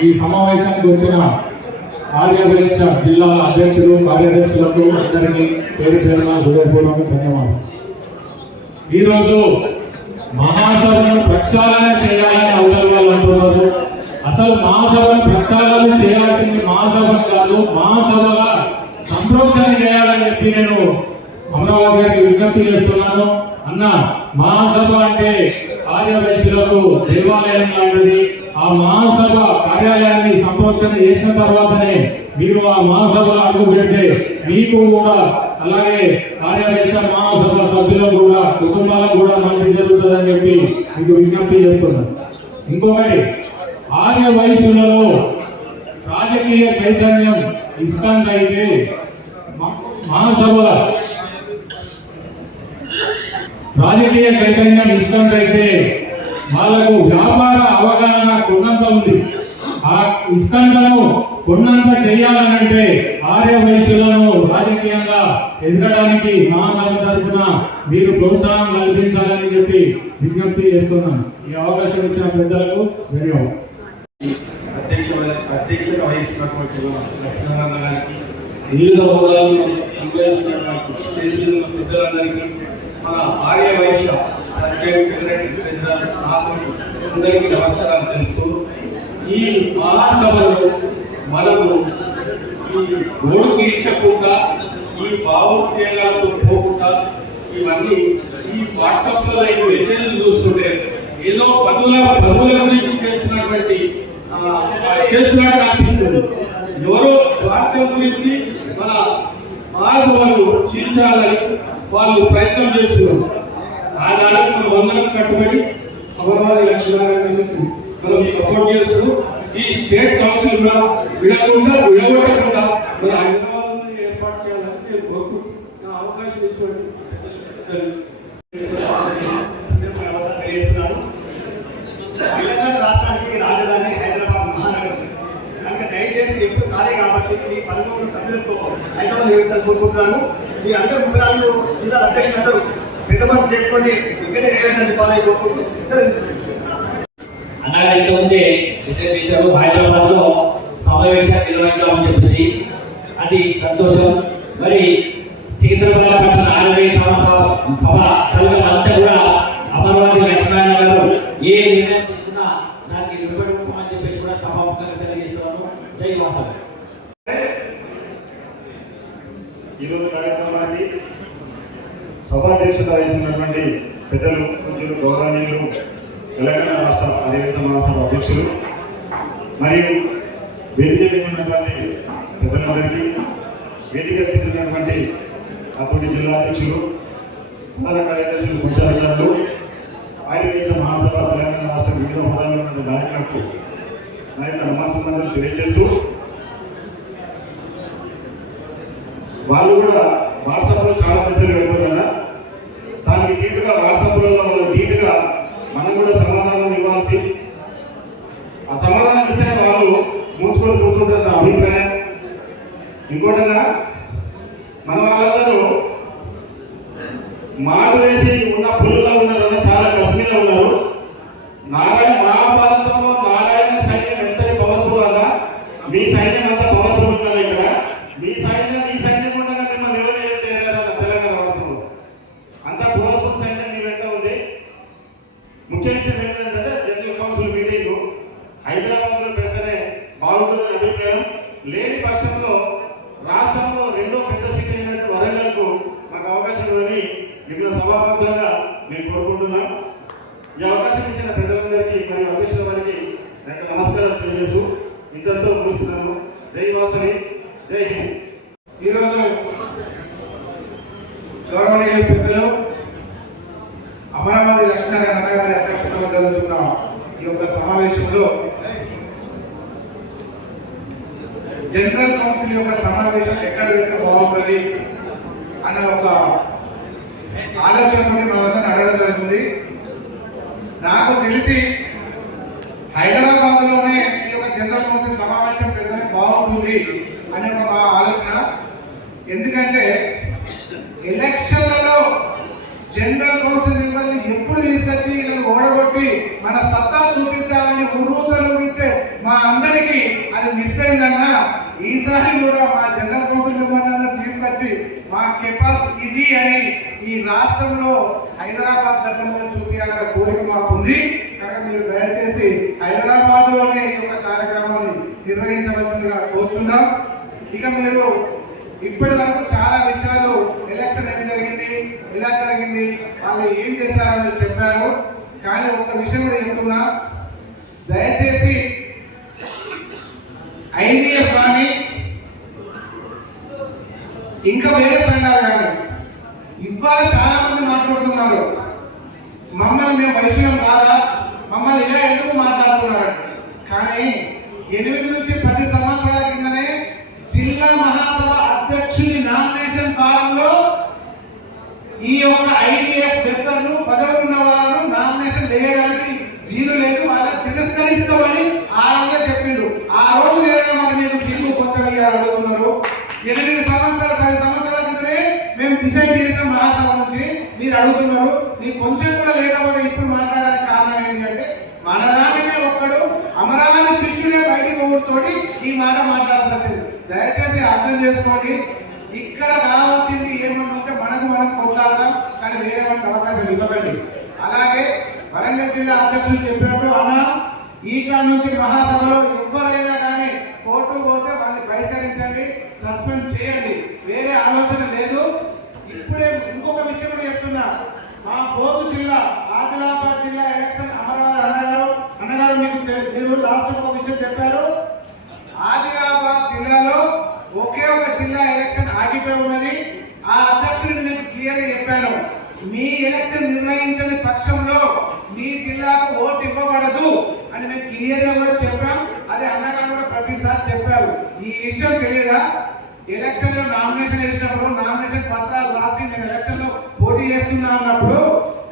ఈ సమావేశానికి వచ్చిన ఆర్య వైశ్య జిల్లా అధ్యక్షులు కార్యదర్శులకు అందరికీ పేరు పేరున హృదయపూర్వక ధన్యవాదాలు. ఈరోజు మహాసభను ప్రక్షాళన చేయాలని అవతల వాళ్ళు అంటున్నారు. అసలు మహాసభను ప్రక్షాళన చేయాల్సింది మహాసభను కాదు, మహాసభగా సంప్రోక్షణ చేయాలని చెప్పి నేను అమరావతి గారికి విజ్ఞప్తి చేస్తున్నాను. అన్న, మహాసభ అంటే ఆర్యవైశ్యులకు దేవాలయం లాంటిది. ఆ మహాసభ కార్యాలయాన్ని సంప్రోక్షణ చేసిన తర్వాతనే మీరు ఆ మహాసభలో అడుగు పెడితే మీకు కూడా అలాగే ఆర్యవైశ్య మహాసభ సభ్యులకు కూడా కుటుంబాలకు కూడా మంచి జరుగుతుందని చెప్పి మీకు విజ్ఞప్తి చేస్తున్నాను. ఇంకొకటి, ఆర్య వయసులలో రాజకీయ చైతన్యం ఇస్కాన్ అయితే మహాసభ రాజకీయ చైతన్యం ఇస్కాన్ అయితే వాళ్ళకు వ్యాపార అవగాహన కొన్నంత ఉంది. ఆ ఇస్కాన్లను కొన్నంత చేయాలనంటే ఆర్య వయసులను రాజకీయంగా ఎదగడానికి మహాసభ తరఫున మీరు ప్రోత్సాహం కల్పించాలని చెప్పి విజ్ఞప్తి చేస్తున్నాను. ఈ అవకాశం ఇచ్చిన పెద్దలకు ధన్యవాదాలు. అధ్యక్షత వహిస్తున్నటువంటి లక్ష్మీనారాయణ గారికి, వివిధ హోదాలను నిర్వహిస్తున్నటువంటి పెద్దలందరికీ, మన ఆర్య వైశ్య సెక్రటరీ పెద్దలు అందరికీ నమస్కారాలు తెలుపుతూ, ఈ మహాసభలో మనము ఈ గోడు తీర్చకుండా, ఈ భావోద్వేగాలతో పోకుండా, ఇవన్నీ ఈ వాట్సాప్లో ఈ మెసేజ్లు చూస్తుంటే ఏదో పదుల గురించి చేస్తున్నట్టు అనిపిస్తుంది. ఎవరో స్వార్థం గురించి మన మహాసభలు చీల్చాలని వాళ్ళు ప్రయత్నం చేస్తున్నారు. ఆనాడు మనం అందరం కట్టుబడి అమరావతి లక్ష్మీనారాయణకు మనం సపోర్ట్ చేస్తూ ఈ స్టేట్ కౌన్సిల్ కూడా విడగొట్టకుండా మన హైదరాబాద్ ఏర్పాటు చేయాలని నేను కోరుకుంటున్నా. అవకాశం ఇచ్చినట్టు తెలంగాణ రాష్ట్రానికి రాజధాని హైదరాబాద్ మహానగరం కనుక దయచేసి ఎప్పుడు ఖాళీ కాబట్టి ఈ 11 సభ్యులతో హైదరాబాద్ నియోజకవర్గాన్ని కోరుకుంటున్నాను. మీ అందరూ ముగ్గురాలు జిల్లా అధ్యక్షులందరూ పెద్ద మనసు చేసుకొని ఇక్కడే నివేదన ఫాలో కోరుకుంటూ అన్నగా ఇంతకుముందే విషయం హైదరాబాద్ లో సమావేశాన్ని నిర్వహించామని చెప్పేసి అది సంతోషం. మరి సికింద్రాబాద్ పట్టణ ఆర్య సభ ప్రజలంతా కూడా అమరావతి లక్ష్మీనారాయణ గారు ఏ నిర్ణయం తీసుకున్నా దానికి నిలబడుకోమని చెప్పేసి కూడా సభాముఖంగా తెలియజేస్తున్నాను. జై వాసవి. ఈరోజు కార్యక్రమానికి సభాధ్యక్షత వహిస్తున్నటువంటి పెద్దలు, పూజ్యులు, గౌరవనీయులు తెలంగాణ రాష్ట్ర ఆదివాసీ మహాసభ అధ్యక్షులు మరియు వేదిక ఉన్నటువంటి పెద్దలందరికీ, వేదిక ఉన్నటువంటి అప్పటి జిల్లా అధ్యక్షులు, ప్రధాన కార్యదర్శులు, కోశాధికారులు, ఆదివాసీ మహాసభ తెలంగాణ రాష్ట్ర వివిధ హోదాలో ఉన్న నాయకులకు నా యొక్క నమస్కారాలు తెలియజేస్తూ, వాళ్ళు కూడా వాట్సాప్లో చాలా మెసేజ్ పెడుతున్నారు. దానికి ధీటుగా వాట్సాప్లలో ధీటుగా మనం కూడా సమాధానం ఇవ్వాల్సి, ఆ సమాధానం ఇస్తేనే వాళ్ళు ముంచుకొని కూర్చుంటారు నా అభిప్రాయం. ఇంకోటగా మన వాళ్ళందరూ మాడు వేసి ఉన్న పుల్లుగా ఉన్నారని చాలా కసిగా ఉన్నారు. నారాయణ మహాభారతంలో నారాయణ సైన్యం ఎంతటి పవర్ఫుల్ అన్నా మీ సైన్యం అంతా పవర్ఫుల్ ఉన్నారు. ఇక్కడ మీ సైన్యం ఉండగా మిమ్మల్ని ఎవరు ఏం చేయలేరు తెలంగాణ రాష్ట్రంలో. అంత పవర్ఫుల్ సైన్యం మీ వెంట ఉంది. ముఖ్య విషయం ఏంటంటే జనరల్ కౌన్సిల్ మీటింగ్ హైదరాబాద్లో పెడితేనే బాగుంటుందని అభిప్రాయం. లేని పక్షంలో రాష్ట్రంలో రెండో పెద్ద సిటీ అయినట్టు వరంగల్కు మాకు అవకాశం ఇవ్వని మిగిలిన సభాపతులుగా నేను కోరుకుంటున్నాను. ఈ అవకాశం ఇచ్చిన పెద్దలందరికీ మరియు అధ్యక్షుల వారికి నాకు నమస్కారాలు తెలియజేస్తూ ఇంతటితో ముగిస్తున్నాను. జై వాసవి, జై హింద్. ఈరోజు గౌరవనీయులు పెద్దలు అమరావతి లక్ష్మీనారాయణ గారి అధ్యక్షతలో జరుగుతున్న ఈ యొక్క సమావేశంలో జనరల్ కౌన్సిల్ యొక్క సమావేశం ఎక్కడ పెడితే బాగుంటుంది అన్న ఒక ఆలోచనతో మనందరినీ అడగడం జరుగుతుంది. నాకు తెలిసి హైదరాబాద్ లోనే ఈ యొక్క జనరల్ కౌన్సిల్ సమావేశం పెడితేనే బాగుంటుంది అనే ఒక మా ఆలోచన. ఎందుకంటే ఎలక్షన్లలో జనరల్ కౌన్సిల్ మెంబర్ని ఎప్పుడు తీసుకొచ్చి వీళ్ళని ఓడగొట్టి మన సత్తా చూపించాలని ఉర్రూతలూగించే మా అందరికీ అది మిస్ అయిందన్నా, ఈసారి కూడా మా జనరల్ కౌన్సిల్ మెంబర్ని తీసుకొచ్చి మా కెపాసిటీ ఇది అని ఈ రాష్ట్రంలో హైదరాబాద్ గతంలో చూపించాలనే కోరిక మాకు ఉంది. కనుక మీరు దయచేసి హైదరాబాద్ లోనే ఈ యొక్క కార్యక్రమాన్ని నిర్వహించవలసిందిగా కోరుచున్నాం. ఇక మీరు ఇప్పటి వరకు చాలా విషయాలు ఎలక్షన్ ఏం జరిగింది, ఎలా జరిగింది, వాళ్ళు ఏం చేశారని చెప్పారు. కానీ ఒక విషయం కూడా చెప్తున్నా, దయచేసి ఐడిఎఫ్ కానీ ఇంకా వేరే సంఘాలు కానీ ఇవాళ చాలా మంది మాట్లాడుతున్నారు, మమ్మల్ని మేము వైశ్యం కాదా, మమ్మల్ని ఇలా ఎందుకు మాట్లాడుతున్నారు. కానీ 8 నుంచి 10 సంవత్సరాల కిందనే జిల్లా మహాసభ అధ్యక్షుని నామినేషన్ ఫారంలో ఈ యొక్క ఐడిఎఫ్ మెంబర్లు పదవి ఉన్న వాళ్ళను నామినేషన్ వేయడానికి వీలు లేదు, వాళ్ళని తిరస్కరిస్తామని ఆ రోజే చెప్పిండు. ఆ రోజు లేదా మరి మీరు సీట్లు కొంచెం అడుగుతున్నారు. 8 సంవత్సరాలు 10 సంవత్సరాల కిందనే మేము డిసైడ్ చేసిన మహాసభ నుంచి మీరు అడుగుతున్నారు. మీకు కొంచెం కూడా లేకపోతే ఇప్పుడు మాట్లాడడానికి కారణం ఏంటంటే మన దానినే ఒక్కడు అమరావతి శిష్యుడే బయటికి ఊరితోటి ఈ మాట మాట్లాడాల్సి వచ్చింది. దయచేసి అర్థం చేసుకోండి. ఇక్కడ కావాల్సింది ఏమంటే మనకు మనం కొట్లాడదాం, కానీ వేరే మనకు అవకాశం ఇవ్వకండి. అలాగే వరంగల్ జిల్లా అధ్యక్షులు చెప్పినట్టు అన్న ఈ కాడ నుంచి మహాసభలో ఎవరైనా కానీ కోర్టు పోతే వాళ్ళని బహిష్కరించండి, సస్పెండ్ చేయండి, వేరే ఆలోచన లేదు. ఇప్పుడే ఇంకొక విషయం కూడా చెప్తున్నా, మా బోధు జిల్లా ఆదిలాబాద్ జిల్లా ఎలక్షన్ అమరావతి అన్నగారు మీకు మీరు లాస్ట్ ఒక విషయం చెప్పారు. ఆదిలాబాద్ జిల్లాలో ఒకే ఒక జిల్లా ఎలక్షన్ ఆగిపోయి ఉన్నది. ఆ అధ్యక్షుడిని నేను క్లియర్గా చెప్పాను, మీ ఎలక్షన్ నిర్వహించని పక్షంలో మీ జిల్లాకు ఓటు ఇవ్వబడదు అని మేము క్లియర్గా కూడా చెప్పాం. అదే అన్నగారు కూడా ప్రతిసారి చెప్పారు. ఈ విషయం తెలియదా? ఎలక్షన్ లో నామినేషన్ వేసినప్పుడు నామినేషన్ పత్రాలు రాసి నేను ఎలక్షన్ లో పోటీ చేస్తున్నా అన్నప్పుడు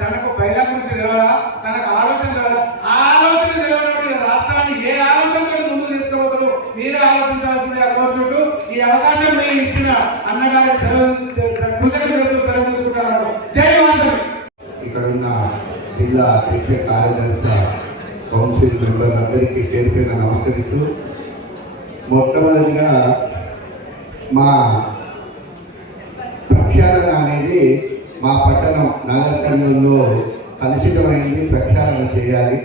తనకు బయట గురించి తెలియదా, తనకు ఆలోచన తెలియదా? ఆలోచన తెలియనప్పుడు రాష్ట్రాన్ని ఏ ఆలోచనతో ముందుకు తీసుకుపోతారు మీరే ఆలోచించాల్సిందే. కోరుచుంటూ ఈ అవకాశం మీరు ఇచ్చిన అన్నగారి కృతజ్ఞతలు సెలవుకుంటున్నారు. జై మాధవి. ఇక్కడ ఉన్న జిల్లా ముఖ్య కార్యదర్శి కౌన్సిల్ మెంబర్ అందరికీ పేరు పేరున నమస్కరిస్తూ, మొట్టమొదటిగా మా ప్రక్షాళన అనేది మా పట్టణం నాగర్ కర్నూలులో కలుషితమైంది, ప్రక్షాళన చేయాలి.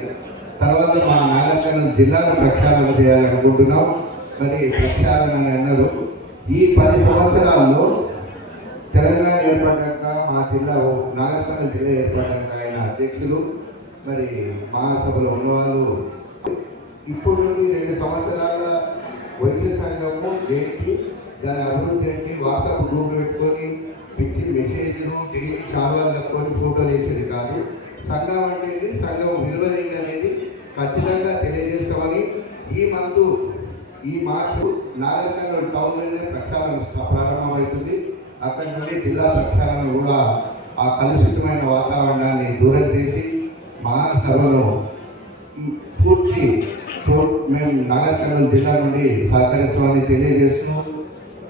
తర్వాత మా నాగర్ కర్నూలు జిల్లాను ప్రక్షాళన చేయాలనుకుంటున్నాం. మరి ప్రక్షాళన అని అన్నారు. ఈ 10 సంవత్సరాల్లో తెలంగాణ ఏర్పడ్డాక మా జిల్లా నాగర్ కర్నూలు జిల్లా ఏర్పడ్డాక ఆయన అధ్యక్షులు, మరి మహాసభలో ఉన్నవాళ్ళు ఇప్పుడు 2 సంవత్సరాల వైద్య సంఘము ఏంటి, దాని అభివృద్ధి ఏంటి, వాట్సాప్ గ్రూప్ పెట్టుకొని పిచ్చి మెసేజ్లు డైలీ చావాలు కట్టుకొని ఫోటోలు వేసేది కాదు. సంఘం అనేది సంఘం విలువైంది అనేది ఖచ్చితంగా తెలియజేస్తామని ఈ మార్చు నాగర్ కర్నూలు టౌన్లోనే ప్రక్షాళన ప్రారంభమవుతుంది. అక్కడి నుండి జిల్లా ప్రక్షాళన కూడా ఆ కలుషితమైన వాతావరణాన్ని దూరం చేసి మహాసభలో పూర్తి మేము నాగర్ కర్నూలు జిల్లా నుండి సహకరిస్తామని తెలియజేస్తూ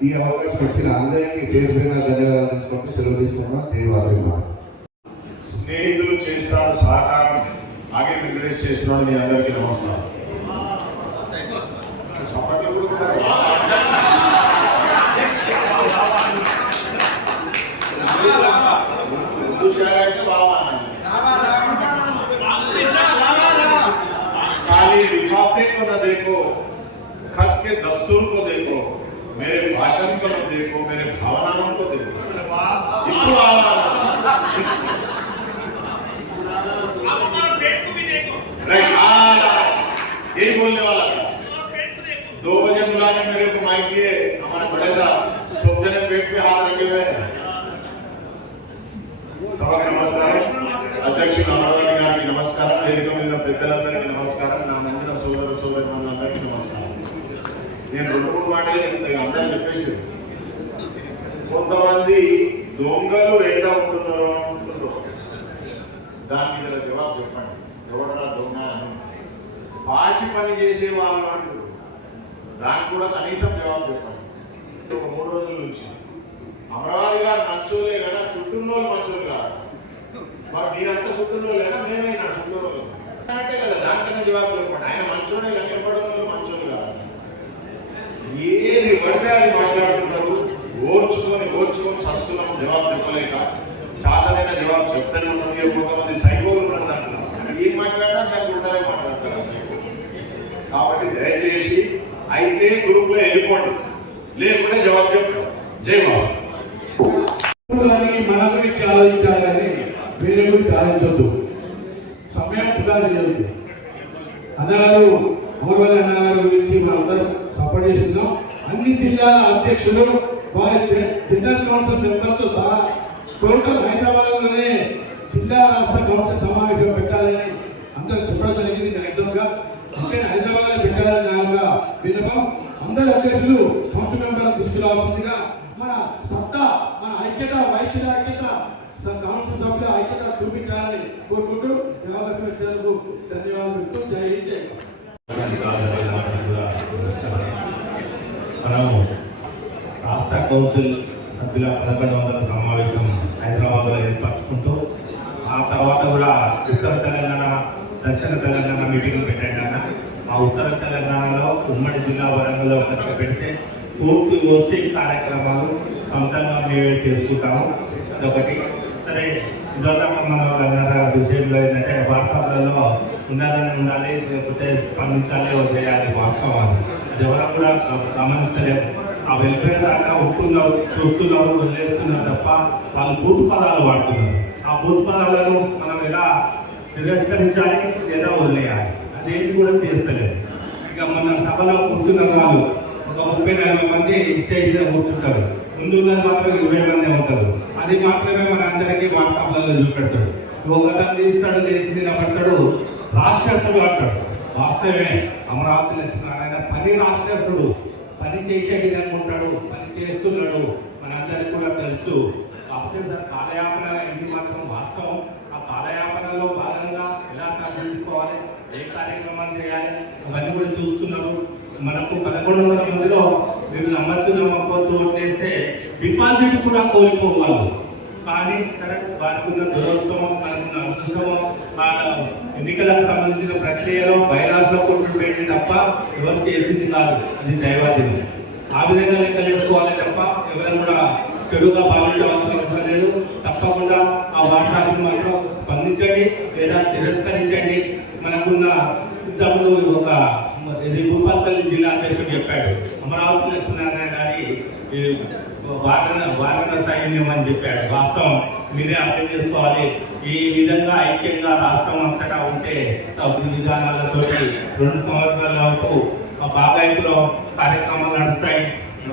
ఈ అవకాశం వచ్చిన అందరికీ పేరు పేరున ధన్యవాదాలు తీసుకుంటూ సెలవు తీసుకున్నాం. దేవాలయం స్నేహితులు చేస్తాడు సహకారం ఆగే వెంకటేష్ చేస్తున్నాడు. మీ అందరికీ నమస్కారం. అయితే బాగా खाली लिफाफे को न देखो, खत के दस्तूर को देखो, मेरे भाषण को न देखो, मेरे भावनाओं को देखो। यही बोलने वाला था। 2 बजे बुलाने मेरे को माइक दिए, हमारे बड़े साहब सब जने पेट पे हाथ रखे हुए हैं। सभा नमस्कार, अध्यक्ष रामाराव गारी नमस्कार, वेदिक మీద పెద్దలందరికీ నమస్కారం, నా నందిన సోదర సోదరులందరికీ నమస్కారం. నేను 2-3 మాటలే చెప్తాను, అందరూ చెప్పేసి కొంతమంది దొంగలు వెంట ఉంటున్నారు అంటున్నారు. దానికి జర జవాబు చెప్పండి. ఎవడరా దొంగ అని పాచి పని చేసే వాళ్ళు అంటారు, దానికి కూడా కనీసం జవాబు చెప్పండి. ఒక 3 రోజుల నుంచి అమరావతి గారు మంచోలే కదా, చుట్టూన్నోళ్ళు మంచోలు కాదు. మరి మీరంతా చుట్టూన్నోళ్ళు కదా, మేమైనా చుట్టూన్నోళ్ళు అంటే కదా, దానికన్నా జవాబు చెప్పండి. ఆయన మంచోడే కానీ ఎప్పటి మంచోలు కాదు. ఏది పడితే అది మాట్లాడుతున్నారు. ఓర్చుకొని సస్తున్నాం, జవాబు చెప్పలేక. చాలనైనా జవాబు చెప్తానే ఉన్నాం. కొంతమంది సైకోలు ఉన్నారు దాంట్లో, ఏం మాట్లాడినా దానికి ఉంటారే మాట్లాడతారు. కాబట్టి దయచేసి అయితే గ్రూప్లో వెళ్ళిపోండి, లేకుంటే జవాబు చెప్పండి. జై బాబు. మన గురించి ఆలోచించాలని వేరే గురించి ఆలోచించొద్దు. సమయం పురాది జరుగుతుంది. అన్నగారు అమర్వాల్ అన్నగారు గురించి మనందరం సపోర్ట్ చేస్తున్నాం. అన్ని జిల్లాల అధ్యక్షులు వారి జనరల్ కౌన్సిల్ మెంబర్తో సహా టోటల్ హైదరాబాద్లోనే జిల్లా రాష్ట్ర కౌన్సిల్ సమావేశం పెట్టాలని అందరూ చెప్పడం జరిగింది. యాక్చువల్గా అంటే హైదరాబాద్ పెట్టాలని నాలుగా వినపం. అందరు అధ్యక్షులు కౌన్సిల్ మెంబర్ల దృష్టి రావాల్సిందిగా మన సత్తా, మన ఐక్యత, వైశ్యుల ఐక్యత, కౌన్సిల్ సభ్యుల ఐక్యత చూపించాలని కోరుకుంటూ అవకాశం ఇచ్చినందుకు ధన్యవాదాలు చెప్తూ జై హింద్, జై మనము రాష్ట్ర కౌన్సిల్ సభ్యుల 1100వ సమావేశం హైదరాబాద్లో ఏర్పరచుకుంటూ ఆ తర్వాత కూడా ఉత్తర తెలంగాణ, దక్షిణ తెలంగాణ మీటింగ్ పెట్టాక ఆ ఉత్తర తెలంగాణలో ఉమ్మడి జిల్లా వరంగల్లో పెడితే పూర్తి హోస్టింగ్ కార్యక్రమాలు సొంతంగా మేము చేసుకుంటాము. అదొకటి. సరే, ఇదొక మన విషయంలో ఏంటంటే వాట్సాప్లలో ఉండాలి, లేకపోతే స్పందించాలి, చేయాలి. వాస్తవాలు అది ఎవరు కూడా గమనించలేము. ఆ వెల్ఫేర్ దాకా ఉంటున్నారు, చూస్తున్నారు, వదిలేస్తున్నారు తప్ప వాళ్ళు బూత్ పదాలు వాడుతున్నారు. ఆ బూత్ పదాలను మనం ఎలా తిరస్కరించాలి లేదా వదిలేయాలి అదేంటి కూడా చేస్తలేదు. ఇక మన సభలో కూర్చున్న వాళ్ళు ఒక 30-40 మంది స్టేజ్ మీద కూర్చుంటారు. ముందున్నది మాత్రం 20 మంది ఉంటారు. అది మాత్రమే మన అందరికీ వాట్సాప్లలో చూపెడతాడు. ఒకతను తీస్తాడు, చేసి నిలబడతాడు, రాక్షసుడు అంటాడు. వాస్తవమే, అమరావతి లక్ష్మీనారాయణ పని రాక్షసుడు. పని చేసే విధంగా ఉంటాడు, పని చేస్తున్నాడు, మనందరికీ కూడా తెలుసు. కాకపోతే సార్ కాలయాపన ఇది మాత్రం వాస్తవం. ఆ కాలయాపనలో భాగంగా ఎలా సాధించుకోవాలి, ఏ కార్యక్రమాలు చేయాలి అవన్నీ కూడా చూస్తున్నారు. మనకు 1100 మందిలో మీరు నమ్మచ్చు నమ్మకపోవచ్చు ఓట్లేస్తే డిపాజిట్ కూడా కోల్పోవాలి. కానీ సరే, వారికి ఉన్న దురదృష్టమో, మనకున్న అదృష్టమో, ఎన్నికలకు సంబంధించిన ప్రక్రియలో బైరాజ్లో కొట్టుడు పెట్టి తప్ప ఎవరు చేసింది కాదు. అది దైవాధీనం. ఆ విధంగా లెక్క చేసుకోవాలి తప్ప ఎవరైనా కూడా చెడుగా భావించవలసిన లేదు. తప్పకుండా ఆ వాట్సాప్ని మాత్రం స్పందించండి లేదా తిరస్కరించండి. మనకున్న ఇంతకుముందు ఒక భూపాలపల్లి జిల్లా అధ్యక్షుడు చెప్పాడు, అమరావతి లక్ష్మీనారాయణ గారి వారణ సైన్యం అని చెప్పాడు. వాస్తవం, మీరే అర్థం చేసుకోవాలి. ఈ విధంగా ఐక్యంగా రాష్ట్రం అంతటా ఉంటే విధానాలతో 2 సంవత్సరాల వరకు బాగాయింపులో కార్యక్రమాలు నడుస్తాయి.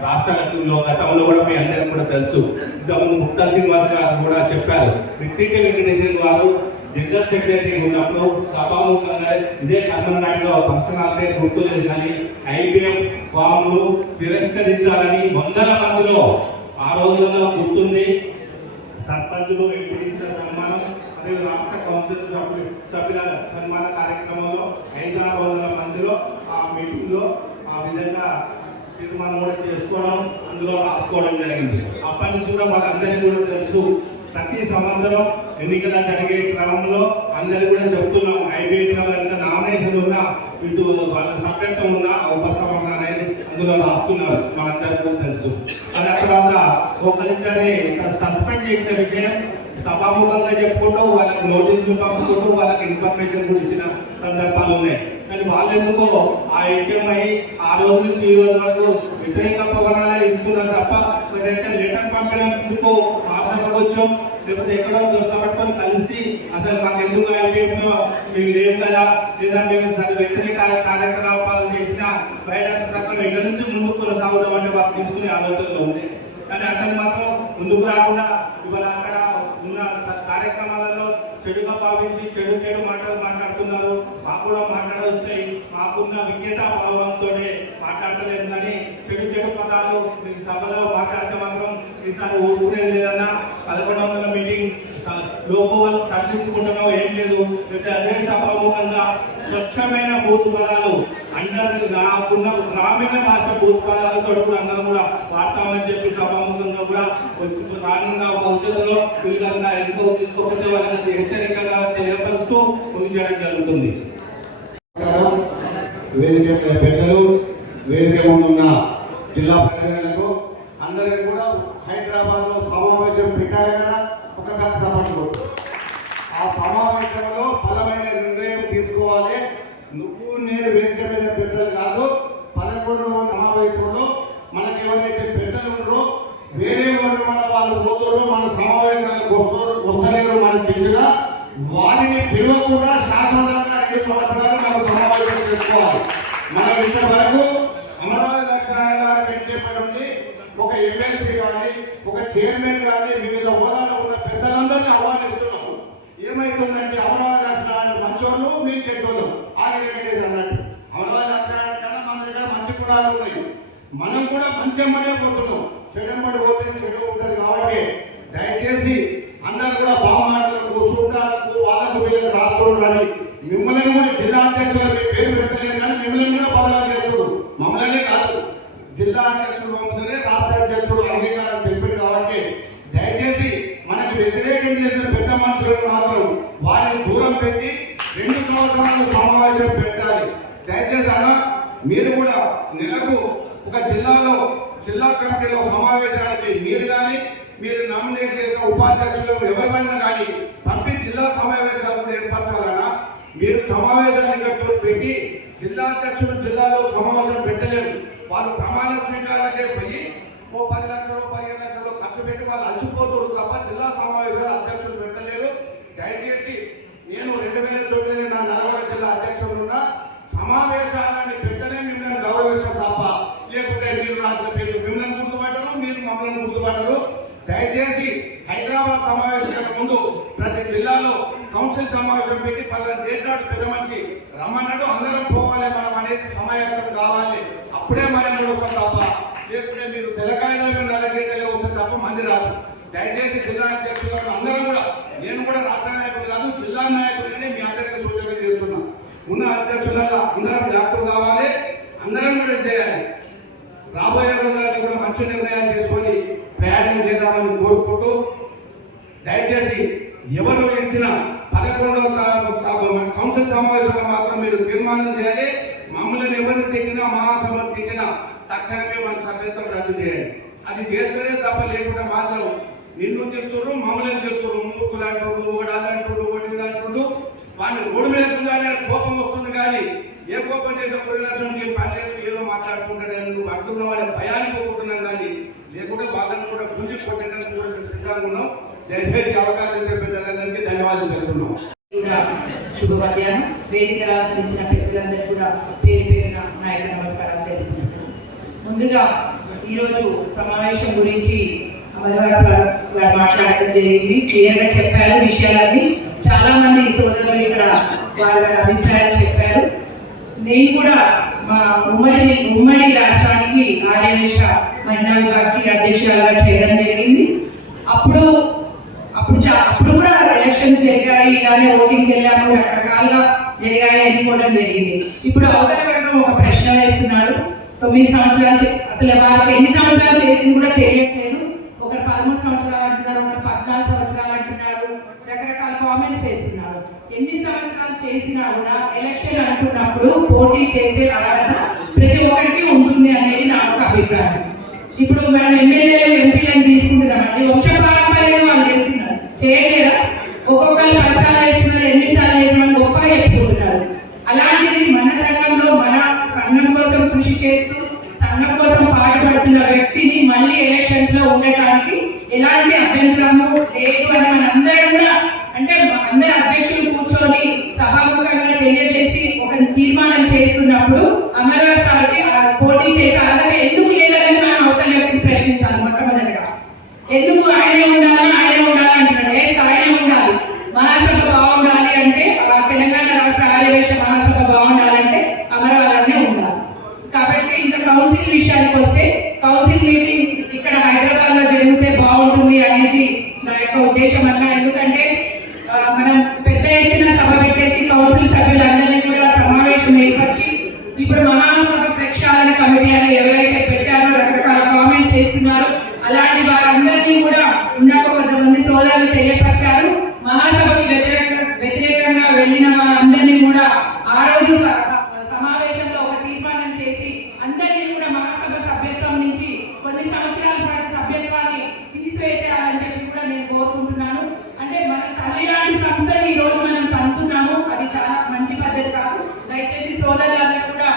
రాష్ట్రాలలో గతంలో కూడా మీ అందరికీ కూడా తెలుసు. ఇంతకుముందు ముక్తా శ్రీనివాస్ గారు కూడా చెప్పారు. రిత్తిక వెంకటేశ్వర గారు జనరల్ సెక్రటరీ ఉన్నప్పుడు సభాముఖంగా ఇదే కర్మనాయుడులో పంచనాలపై గుర్తులేదు కానీ ఐపీఎఫ్ ఫామ్లు తిరస్కరించాలని 100 మందిలో ఆ రోజులలో గుర్తుంది. సర్పంచులు, ఎంపీటీసీల సన్మానం మరియు రాష్ట్ర కౌన్సిల్ సభ్యుల సన్మాన కార్యక్రమంలో 500-600 మందిలో ఆ మీటింగ్లో ఆ విధంగా తీర్మానం కూడా చేసుకోవడం, అందులో రాసుకోవడం జరిగింది. అప్పటి నుంచి కూడా వాళ్ళందరికీ కూడా తెలుసు. ప్రతి సంవత్సరం ఎన్నికల జరిగే క్రమంలో అందరికీ కూడా చెప్తున్నాం, ఐబీఐలో ఎంత నామినేషన్ ఉన్నా, ఇటు వాళ్ళ సభ్యత్వం ఉన్నా ఉపసంహరణ అనేది అందులో రాస్తున్నారు, మనందరికీ తెలుసు. అది ఆ తర్వాత ఒకరిద్దరిని సస్పెండ్ చేసిన విషయం సభాముఖంగా చెప్పుకుంటూ వాళ్ళకి నోటీసులు పంపుకుంటూ వాళ్ళకి ఇన్ఫర్మేషన్ కూడా ఇచ్చిన సందర్భాలు ఉన్నాయి. కానీ వాళ్ళు ఎందుకో ఆ ఐక్యమై ఆ రోజు నుంచి ఈ రోజు వరకు వ్యతిరేక పవనాలే ఇస్తున్నారు తప్ప లెటర్ పంపించేందుకు ఆ సభకు వచ్చాం లేకపోతే ఎక్కడో దొరకబట్టుకొని కలిసి అసలు మాకు ఎందుకు ఐపీఎంలో మేము లేవు కదా లేదా మేము సరే వ్యతిరేక కార్యకలాపాలు చేసిన బయట ప్రకారం ఇక్కడ నుంచి ముందుకు కొనసాగుదామంటే వాళ్ళు తీసుకునే ఆలోచనలు ఉంది. కానీ అతను మాత్రం ముందుకు రాకుండా ఇవాళ అక్కడ ఉన్న కార్యక్రమాలలో చెడుగా భావించి చెడు మాటలు మాట్లాడుతున్నారు. మాకు కూడా మాట్లాడొస్తాయి, మాకున్న విజ్ఞతా భావంతో మాట్లాడలేదు. కానీ చెడు పదాలు మీకు సభలో మాట్లాడితే మాత్రం ఈసారి ఊరుకునేది లేదన్నా 1100 మీటింగ్ లోపు వాళ్ళు సర్దించుకుంటున్నాం ఏం లేదు. అదే సభాముఖంగా స్వచ్ఛమైన బూత్ పదాలు అందరూ నాకున్న గ్రామీణ భాష బూత్ పదాలతో కూడా అందరం కూడా వాడతామని చెప్పి సభాముఖంగా కూడా రానున్న భవిష్యత్తులో వీళ్ళంతా ఎందుకో తీసుకోకపోతే వాళ్ళకి హెచ్చరికగా తెలియపరుస్తూ ముగించడం జరుగుతుంది. వేదిక పెద్దలు, వేదిక ముందున్న జిల్లా ప్రజలకు అందరికీ కూడా హైదరాబాద్ లో సమావేశం పెట్టారు కదా, ఒకసారి సభకు ఆ సమావేశంలో బలమైన నిర్ణయం తీసుకోవాలి. నువ్వు నేను వేదిక మీద పెద్దలు కాదు, 11వ సమావేశంలో మనకి ఎవరైతే పెద్దలు ఉన్నారో వేరే మన వాళ్ళు పోతారో మన సమావేశాలకు వస్తలేరు మనకు పిలిచినా వారిని పిలవకుండా శాశ్వతంగా 2 సంవత్సరాలు మనం సమావేశం చేసుకోవాలి. మనం ఇంతవరకు అమరావతి లక్ష్మణ గారు పెట్టేపడి ఉంది. ఒక ఎమ్మెల్సీ కానీ ఒక చైర్మన్ కానీ వివిధ హోదాలో ఉన్న పెద్దలందరినీ ఆహ్వానిస్తున్నాం. ఏమైతుందంటే అమరావతి లక్ష్మణ మంచోళ్ళు మీరు చెడ్డోళ్ళు ఆగి అన్నట్టు. అమరావతి లక్ష్మణ కన్నా మన దగ్గర మంచి గుణాలు ఉన్నాయి. మనం కూడా మంచి అమ్మనే పోతున్నాం. చెడమ్మడి పోతే చెడు ఉంటుంది. కాబట్టి దయచేసి అందరూ కూడా బామాటలకు సూత్రాలకు వాళ్ళకు వీళ్ళకి రాసుకోవడానికి మిమ్మల్ని కూడా జిల్లా అధ్యక్షులు మీ పేరు పెట్టలేదు కానీ మిమ్మల్ని కూడా బదలాలు చేస్తున్నారు. మమ్మల్నే కాదు, జిల్లా అధ్యక్షుడు పంపుతూనే రాష్ట్ర అధ్యక్షుడు అంగీకారం తెలిపాడు. కాబట్టి దయచేసి మనకి వ్యతిరేకం చేసిన పెద్ద మనుషులను మాత్రం వారిని దూరం పెట్టి 2 సంవత్సరాలు సమావేశం పెట్టాలి. దయచేసి అన్న మీరు కూడా నెలకు ఒక జిల్లా కమిటీలో సమావేశానికి మీరు కానీ మీరు నామినేట్ చేసిన ఉపాధ్యక్షులు ఎవరినైనా కానీ పంపి జిల్లా సమావేశాలను ఏర్పరచాలన్నా మీరు సమావేశాన్ని పెట్టి జిల్లా అధ్యక్షులు జిల్లాలో సమావేశం పెట్టలేరు. వాళ్ళు ప్రమాణ స్వీకారాలకే పోయి ఓ 10 లక్షలు 15 లక్షలు ఖర్చు పెట్టి వాళ్ళు అలసిపోతారు తప్ప జిల్లా సమావేశాలు అధ్యక్షులు పెట్టలేరు. దయచేసి నేను 2009 నా నల్గొండ జిల్లా అధ్యక్షుడు ఉన్న సమావేశాలని పెట్టనే మిమ్మల్ని గౌరవిస్తాం తప్ప లేకుంటే మీరు రాసిన పేరు మిమ్మల్ని గుర్తుపట్టరు, మీరు మమ్మల్ని గుర్తుపట్టరు. దయచేసి హైదరాబాద్ సమావేశాల ముందు ప్రతి జిల్లాలో కౌన్సిల్ సమావేశం పెట్టి 10 డేట్ నాడు పెద్ద మనిషి రమ్మన్నాడు అందరం పోవాలి మనం అనేది సమాయత్తం కావాలి. అప్పుడే మనం వస్తాం తప్ప లేకుంటే మీరు తెలకాయలో నల్లగీతలే వస్తాం తప్ప మంది రాదు. దయచేసి జిల్లా అధ్యక్షులు అందరం కూడా, నేను కూడా రాష్ట్ర నాయకులు కాదు జిల్లా నాయకులనే మీ అందరికీ సూచన చేస్తున్నాం. ఉన్న అధ్యక్షులలో అందరం వ్యాప్తులు కావాలి, అందరం కూడా చేయాలి. రాబోయే రోజుల్లో కూడా మంచి నిర్ణయాలు తీసుకొని ప్రయాణం చేద్దామని కోరుకుంటూ దయచేసి ఎవరు ఇచ్చిన 11వ కౌన్సిల్ సమావేశంలో మాత్రం మీరు తీర్మానం చేయాలి. మమ్మల్ని ఎవరిని తిట్టినా మహాసభను తిట్టినా తక్షణమే మన సభ్యత్వం రద్దు చేయాలి. అది చేస్తేనే తప్ప లేకుండా మాత్రం నిన్ను తిడుతున్నారు మమ్మల్ని తిడుతున్నారు, మూకులు అంటుడు ఒకటి అది అంటుడు ఒకటి ఇది అంటుడు. వాడిని రోడ్డు మీద కోపం వస్తుంది కానీ ఏ కోపం చేసే 10 లక్షలకి పర్లేదు ఏదో మాట్లాడుకుంటాడు అంటున్నాం అనే భయానికి పోతున్నాం కానీ లేకుంటే వాళ్ళని కూడా గుంజి కొట్టడానికి కూడా సిద్ధంగా ఉన్నాం. దయచేసి అవకాశం చెప్పేదానికి ధన్యవాదాలు తెలుపుతున్నాం. శుభమధ్యాహ్నం. వేదిక రాత్రించిన పెద్దలందరూ కూడా పేరు పేరున నాయక నమస్కారాలు తెలుపుతున్నాను. ముందుగా ఈరోజు సమావేశం గురించి అమరవాస గారు మాట్లాడటం జరిగింది. క్లియర్గా చెప్పారు విషయాలన్నీ. చాలా మంది సోదరులు ఇక్కడ వాళ్ళ అభిప్రాయాలు చెప్పారు. నేను కూడా మా ఉమ్మడి రాష్ట్రానికి ఆర్యవేశ మహిళా పార్టీ అధ్యక్షురాలుగా చేయడం జరిగింది. అప్పుడు కూడా ఎలక్షన్స్ జరిగాయి, ఇలానే ఓటింగ్ వెళ్ళాము, రకరకాలుగా జరిగాయి అనుకోవడం జరిగింది. ఇప్పుడు అవతల ఒక ప్రశ్న వేస్తున్నాడు. 9 సంవత్సరాలు అసలు వాళ్ళకి ఎన్ని సంవత్సరాలు చేసింది కూడా తెలియట్లేదు. ఒకరు 13 సంవత్సరాలు అంటున్నారు, ఒకరు 14 సంవత్సరాలు అంటున్నారు, రకరకాల కామెంట్స్ చేస్తున్నారు. ఎన్ని సంవత్సరాలు చేసినా కూడా ఎలక్షన్ అంటున్నప్పుడు పోటీ చేసే అర్హత ప్రతి ఒక్కరికి ఉంటుంది అనేది నా ఒక అభిప్రాయం. ఇప్పుడు మనం ఎమ్మెల్యేలు ఎంపీలను తీసుకుంటున్నామండి, వంశపారంపర్యంగా వాళ్ళు చేస్తున్నారు. చేయలేరా? ఒక్కొక్కరు 10 సార్లు వేస్తున్నారు, ఎన్నిసార్లు వేస్తున్నారు గొప్పగా చెప్పుకుంటున్నారు. అలాంటిది మన సంఘంలో మన సంఘం కోసం కృషి చేస్తూ సంఘం కోసం పాటుపడుతున్న వ్యక్తిని మళ్ళీ ఎలక్షన్స్ లో ఉండటానికి ఎలాంటి అభ్యంతరము లేదు అని మనందరం కూడా, అంటే అందరు అధ్యక్షులు కూర్చొని సభాముఖంగా తెలియజేసి ఒక తీర్మానం చేస్తున్నప్పుడు అమర్నాథ్ సార్కి పోటీ చేసే అర్హత ఎందుకు లేదని మనం అవతల వ్యక్తిని ప్రశ్నించాలి. మొట్టమొదటిగా ఎందుకు ఆయనే ఉండాలి అంటున్నాడు. ఆయనే ఉండాలి. మహాసభ బాగుండాలి అంటే తెలంగాణ రాష్ట్ర ఆర్యవేశ మహాసభ బాగుండాలంటే అమరవాదనే ఉండాలి. కాబట్టి ఇంకా కౌన్సిల్ విషయానికి వస్తే, కౌన్సిల్ మీటింగ్ ఇక్కడ హైదరాబాద్ లో జరిగితే బాగుంటుంది అనేది నా యొక్క ఉద్దేశం అన్న. ఎందుకంటే మనం పెద్ద ఎత్తున సభ పెట్టేసి కౌన్సిల్ సభ్యులందరినీ కూడా సమావేశం ఏర్పరిచి ఇప్పుడు మహాసభ ప్రక్షాళన కమిటీ అని ఎవరైతే పెట్టారో రకరకాల కామెంట్స్ చేస్తున్నారు, అలాంటి వారందరినీ కూడా ఇందాక కొంతమంది సోదరులు తెలియపరిచారు. మహాసభకి వ్యతిరేకంగా వెళ్ళిన వారందరినీ కూడా ఆ రోజు సమావేశంలో ఒక తీర్మానం చేసి అందరినీ కూడా మహాసభ సభ్యత్వం నుంచి కొన్ని సంవత్సరాల పాటు సభ్యత్వాన్ని తీసివేసేయాలని చెప్పి కూడా నేను కోరుకుంటున్నాను. అంటే మన తల్లి లాంటి సంస్థని ఈ రోజు మనం తంతున్నాము, అది చాలా మంచి పద్ధతి కాదు. దయచేసి సోదరులందరూ కూడా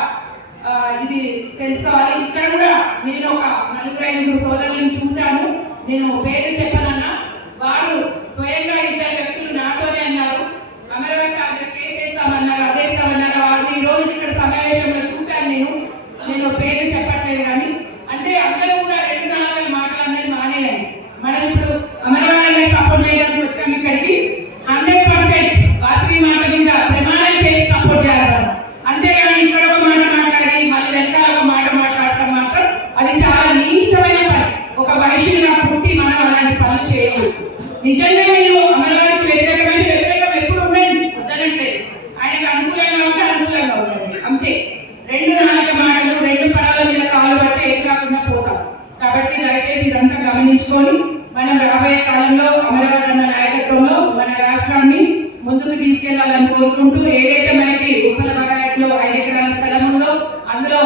ఇది తెలుసుకోవాలి. ఇక్కడ కూడా నేను ఒక 4-5 సోదరులను చూశాను. నేను పేరు చెప్పనన్నా, వారు స్వయంగా 2 వ్యక్తులు నాతోనే అన్నారు, అమరవాద్ సార్ కేసు వేస్తామన్నారు, అదేస్తామన్నారు. వారిని ఈ రోజు ఇక్కడ సమావేశంలో చూశాను. నేను పేరు చెప్పట్లేదు కానీ, అంటే అందరూ కూడా 2-4 మాటలు అనేది మానేయాలి. మనం ఇప్పుడు అమరవాదాన్ని సపోర్ట్ చేయడానికి వచ్చాము. ఇక్కడికి 100% వాసవి మాట మీద ప్రమాణం చేసి సపోర్ట్ చేయాలి. అంతేగాని ఇక్కడ ఒక మాట మాట్లాడి మళ్ళీ వెనకాల ఒక మాట మాట్లాడటం మాత్రం అది చాలా నీచమైన పని. ఒక మనిషిగా పుట్టి మనం అలాంటి పనులు చేయకూడదు. నిజంగా మీరు అమరవాదికి వ్యతిరేకం ఎప్పుడు ఉండండి, వద్దనంటే ఆయనకు అనుకూలంగా ఉంటే అనుకూలంగా ఉండండి, అంతే. 2-4 మాటలు 2 పడాల మీద కాలు పడితే ఏం కాకుండా పోతాం. కాబట్టి దయచేసి ఇదంతా గమనించుకొని మనం రాబోయే కాలంలో అమరవాద నాయకత్వంలో మన రాష్ట్రాన్ని ముందుకు తీసుకెళ్లాలని కోరుకుంటూ, ఏదైతే మనకి ఉప్పల బగాయత్లో 5 ఎకరాల స్థలం ఉందో అందులో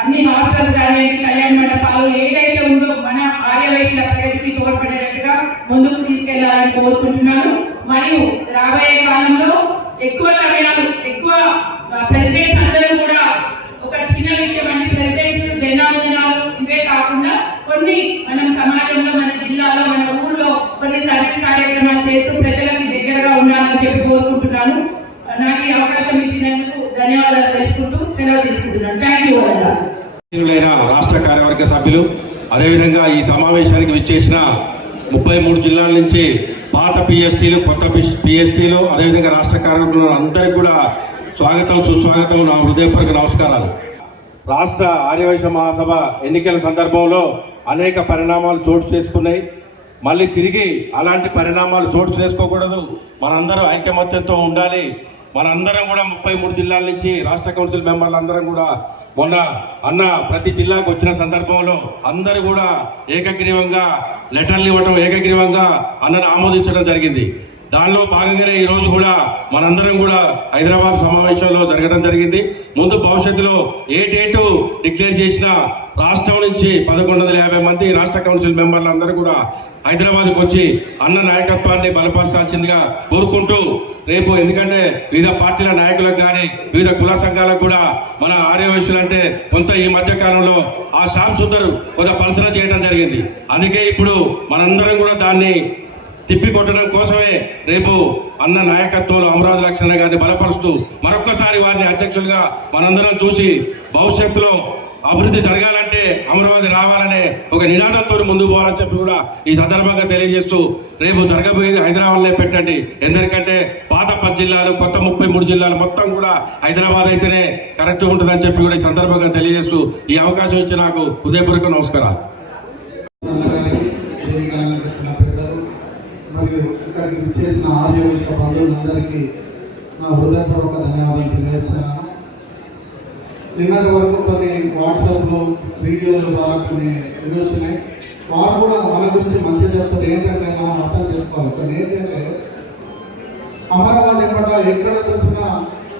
అన్ని హాస్టల్స్ కానివ్వండి, కళ్యాణ మండపాలు ఏదైతే ఉందో మన ఆర్యవైశ్యుల ప్రగతికి తోడ్పడేటట్టుగా ముందుకు తీసుకెళ్లాలని కోరుకుంటున్నాను. మరియు రాబోయే కాలంలో ఎక్కువ సమయాలు ప్రెసిడెంట్స్ అందరూ కూడా ఒక చిన్న విషయం అండి, ప్రెసిడెంట్స్ జెండా వందనాలు ఇవే కాకుండా కొన్ని మనం సమాజంలో మన జిల్లాలో మన ఊళ్ళో కొన్ని సర్వీస్ కార్యక్రమాలు చేస్తూ ప్రజలకి దగ్గరగా ఉండాలని చెప్పి కోరుకుంటున్నాను. నాకు ఈ అవకాశం ఇచ్చినందుకు ధన్యవాదాలు తెలుపుకుంటూ సెలవు తీసుకుంటున్నాను. Thank you. రాష్ట్ర కార్యవర్గ సభ్యులు, అదేవిధంగా ఈ సమావేశానికి విచ్చేసిన 33 జిల్లాల నుంచి పాత పిఎస్టీలు, కొత్త పిఎస్టీలు, అదేవిధంగా రాష్ట్ర కార్యవర్గంలో అందరికీ కూడా స్వాగతం, సుస్వాగతం, నా హృదయపూర్వక నమస్కారాలు. రాష్ట్ర ఆర్యవైశ్య మహాసభ ఎన్నికల సందర్భంలో అనేక పరిణామాలు చోటు చేసుకున్నాయి. మళ్ళీ తిరిగి అలాంటి పరిణామాలు చోటు చేసుకోకూడదు. మనందరం ఐకమత్యంతో ఉండాలి. మనందరం కూడా 33 జిల్లాల నుంచి రాష్ట్ర కౌన్సిల్ మెంబర్లు అందరం కూడా మొన్న అన్న ప్రతి జిల్లాకు వచ్చిన సందర్భంలో అందరూ కూడా ఏకగ్రీవంగా లెటర్లు ఇవ్వడం, ఏకగ్రీవంగా అన్నను ఆమోదించడం జరిగింది. దానిలో భాగంగానే ఈరోజు కూడా మనందరం కూడా హైదరాబాద్ సమావేశంలో జరగడం జరిగింది. ముందు భవిష్యత్తులో ఏ డేటు డిక్లేర్ చేసినా రాష్ట్రం నుంచి 1150 మంది రాష్ట్ర కౌన్సిల్ మెంబర్లు అందరూ కూడా హైదరాబాద్కు వచ్చి అన్న నాయకత్వాన్ని బలపరచాల్సిందిగా కోరుకుంటూ, రేపు ఎందుకంటే వివిధ పార్టీల నాయకులకు కానీ వివిధ కుల సంఘాలకు కూడా మన ఆర్యవైశ్యులు అంటే కొంత ఈ మధ్య కాలంలో ఆ శ్యామ్ సుందర్ కొంత పలసన చేయడం జరిగింది. అందుకే ఇప్పుడు మనందరం కూడా దాన్ని తిప్పికొట్టడం కోసమే రేపు అన్న నాయకత్వంలో అమరావతి లక్షణ గారిని బలపరుస్తూ మరొక్కసారి వారిని అధ్యక్షులుగా మనందరం చూసి భవిష్యత్తులో అభివృద్ధి జరగాలంటే అమరావతి రావాలనే ఒక నినాదంతో ముందుకు పోవాలని చెప్పి కూడా ఈ సందర్భంగా తెలియజేస్తూ, రేపు జరగబోయేది హైదరాబాద్లో పెట్టండి. ఎందుకంటే పాత 10 జిల్లాలు, కొత్త 33 జిల్లాలు మొత్తం కూడా హైదరాబాద్ అయితేనే కరెక్ట్గా ఉంటుందని చెప్పి కూడా ఈ సందర్భంగా తెలియజేస్తూ ఈ అవకాశం ఇచ్చి నాకు హృదయపూర్వక నమస్కారాలు. మరియు ఇక్కడికి విచ్చేసిన ఆర్యవైశ్య బంధువులందరికీ నా హృదయపూర్వక ధన్యవాదాలు తెలియజేస్తున్నాను. నిన్నటి వరకు కొన్ని వాట్సాప్లో వీడియోల ద్వారా కొన్ని రివ్యూస్ ఉన్నాయి. వారు కూడా మన గురించి మంచిగా చెప్తారు. ఏంటంటే మనం అర్థం చేసుకోవాలి. కానీ ఏంటంటే అమరావతి ఎక్కడ చూసినా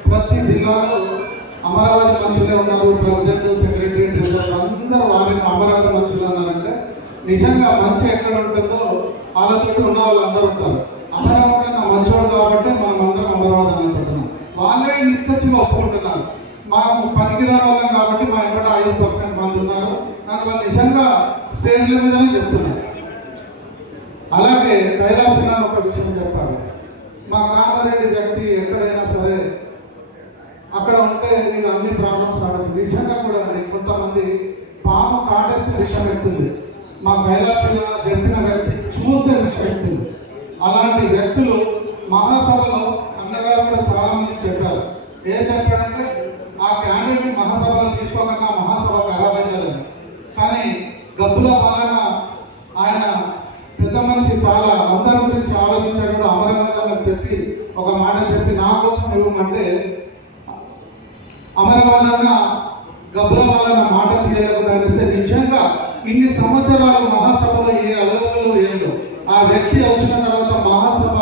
ప్రతి జిల్లాలో అమరావతి మనుషులే ఉన్నారు. ప్రెసిడెంట్, సెక్రటరీ, ట్రెజరర్ అందరూ వారిని అమరావతి మనుషులు అన్నారంటే నిజంగా మంచి ఎక్కడ ఉంటుందో వాళ్ళతో ఉన్న వాళ్ళందరూ ఉంటారు. అమరావతి నా మంచోడు కాబట్టి మనం అందరం అమరావతి అనుకుంటున్నాం. వాళ్ళే నిక్కచ్చిగా ఒప్పుకుంటున్నారు. మాకు పనికిరాని వాళ్ళం కాబట్టి మా ఇక్కడ 5% మంది ఉన్నారు కానీ వాళ్ళు నిజంగా స్టేజ్ల మీదనే చెప్తున్నారు. అలాగే కైలాసనాన్ని ఒక విషయం చెప్పాలి. మా కామారెడ్డి వ్యక్తి ఎక్కడైనా సరే అక్కడ ఉంటే మీకు అన్ని ప్రాబ్లమ్స్ ఆడుతుంది. నిజంగా కూడా కొంతమంది పాము కాటేస్తే విషయం ఎక్కుతుంది. మా కైలాసన చెప్పిన వ్యక్తి చూస్తే విషయం. అలాంటి వ్యక్తులు మహాసభలో అందగారు చాలా మంది చెప్పారు. ఏం చెప్పాడంటే ఆ క్యాండిడేట్ మహాసభలో తీసుకోకుండా మహాసభ ఖరాబ్ అవుతుందని. కానీ గబ్బుల పాలన ఆయన పెద్ద మనిషి చాలా అందరి గురించి ఆలోచించాడు. అమరవాదాలకు చెప్పి ఒక మాట చెప్పి నా కోసం ఇవ్వమంటే అమరవాదన గబ్బుల పాలన మాట తీయలేకుండా అనిస్తే నిజంగా ఇన్ని సంవత్సరాలు మహాసభలో ఏ అలవలు ఏంటో ఆ వ్యక్తి వచ్చిన తర్వాత మహాసభ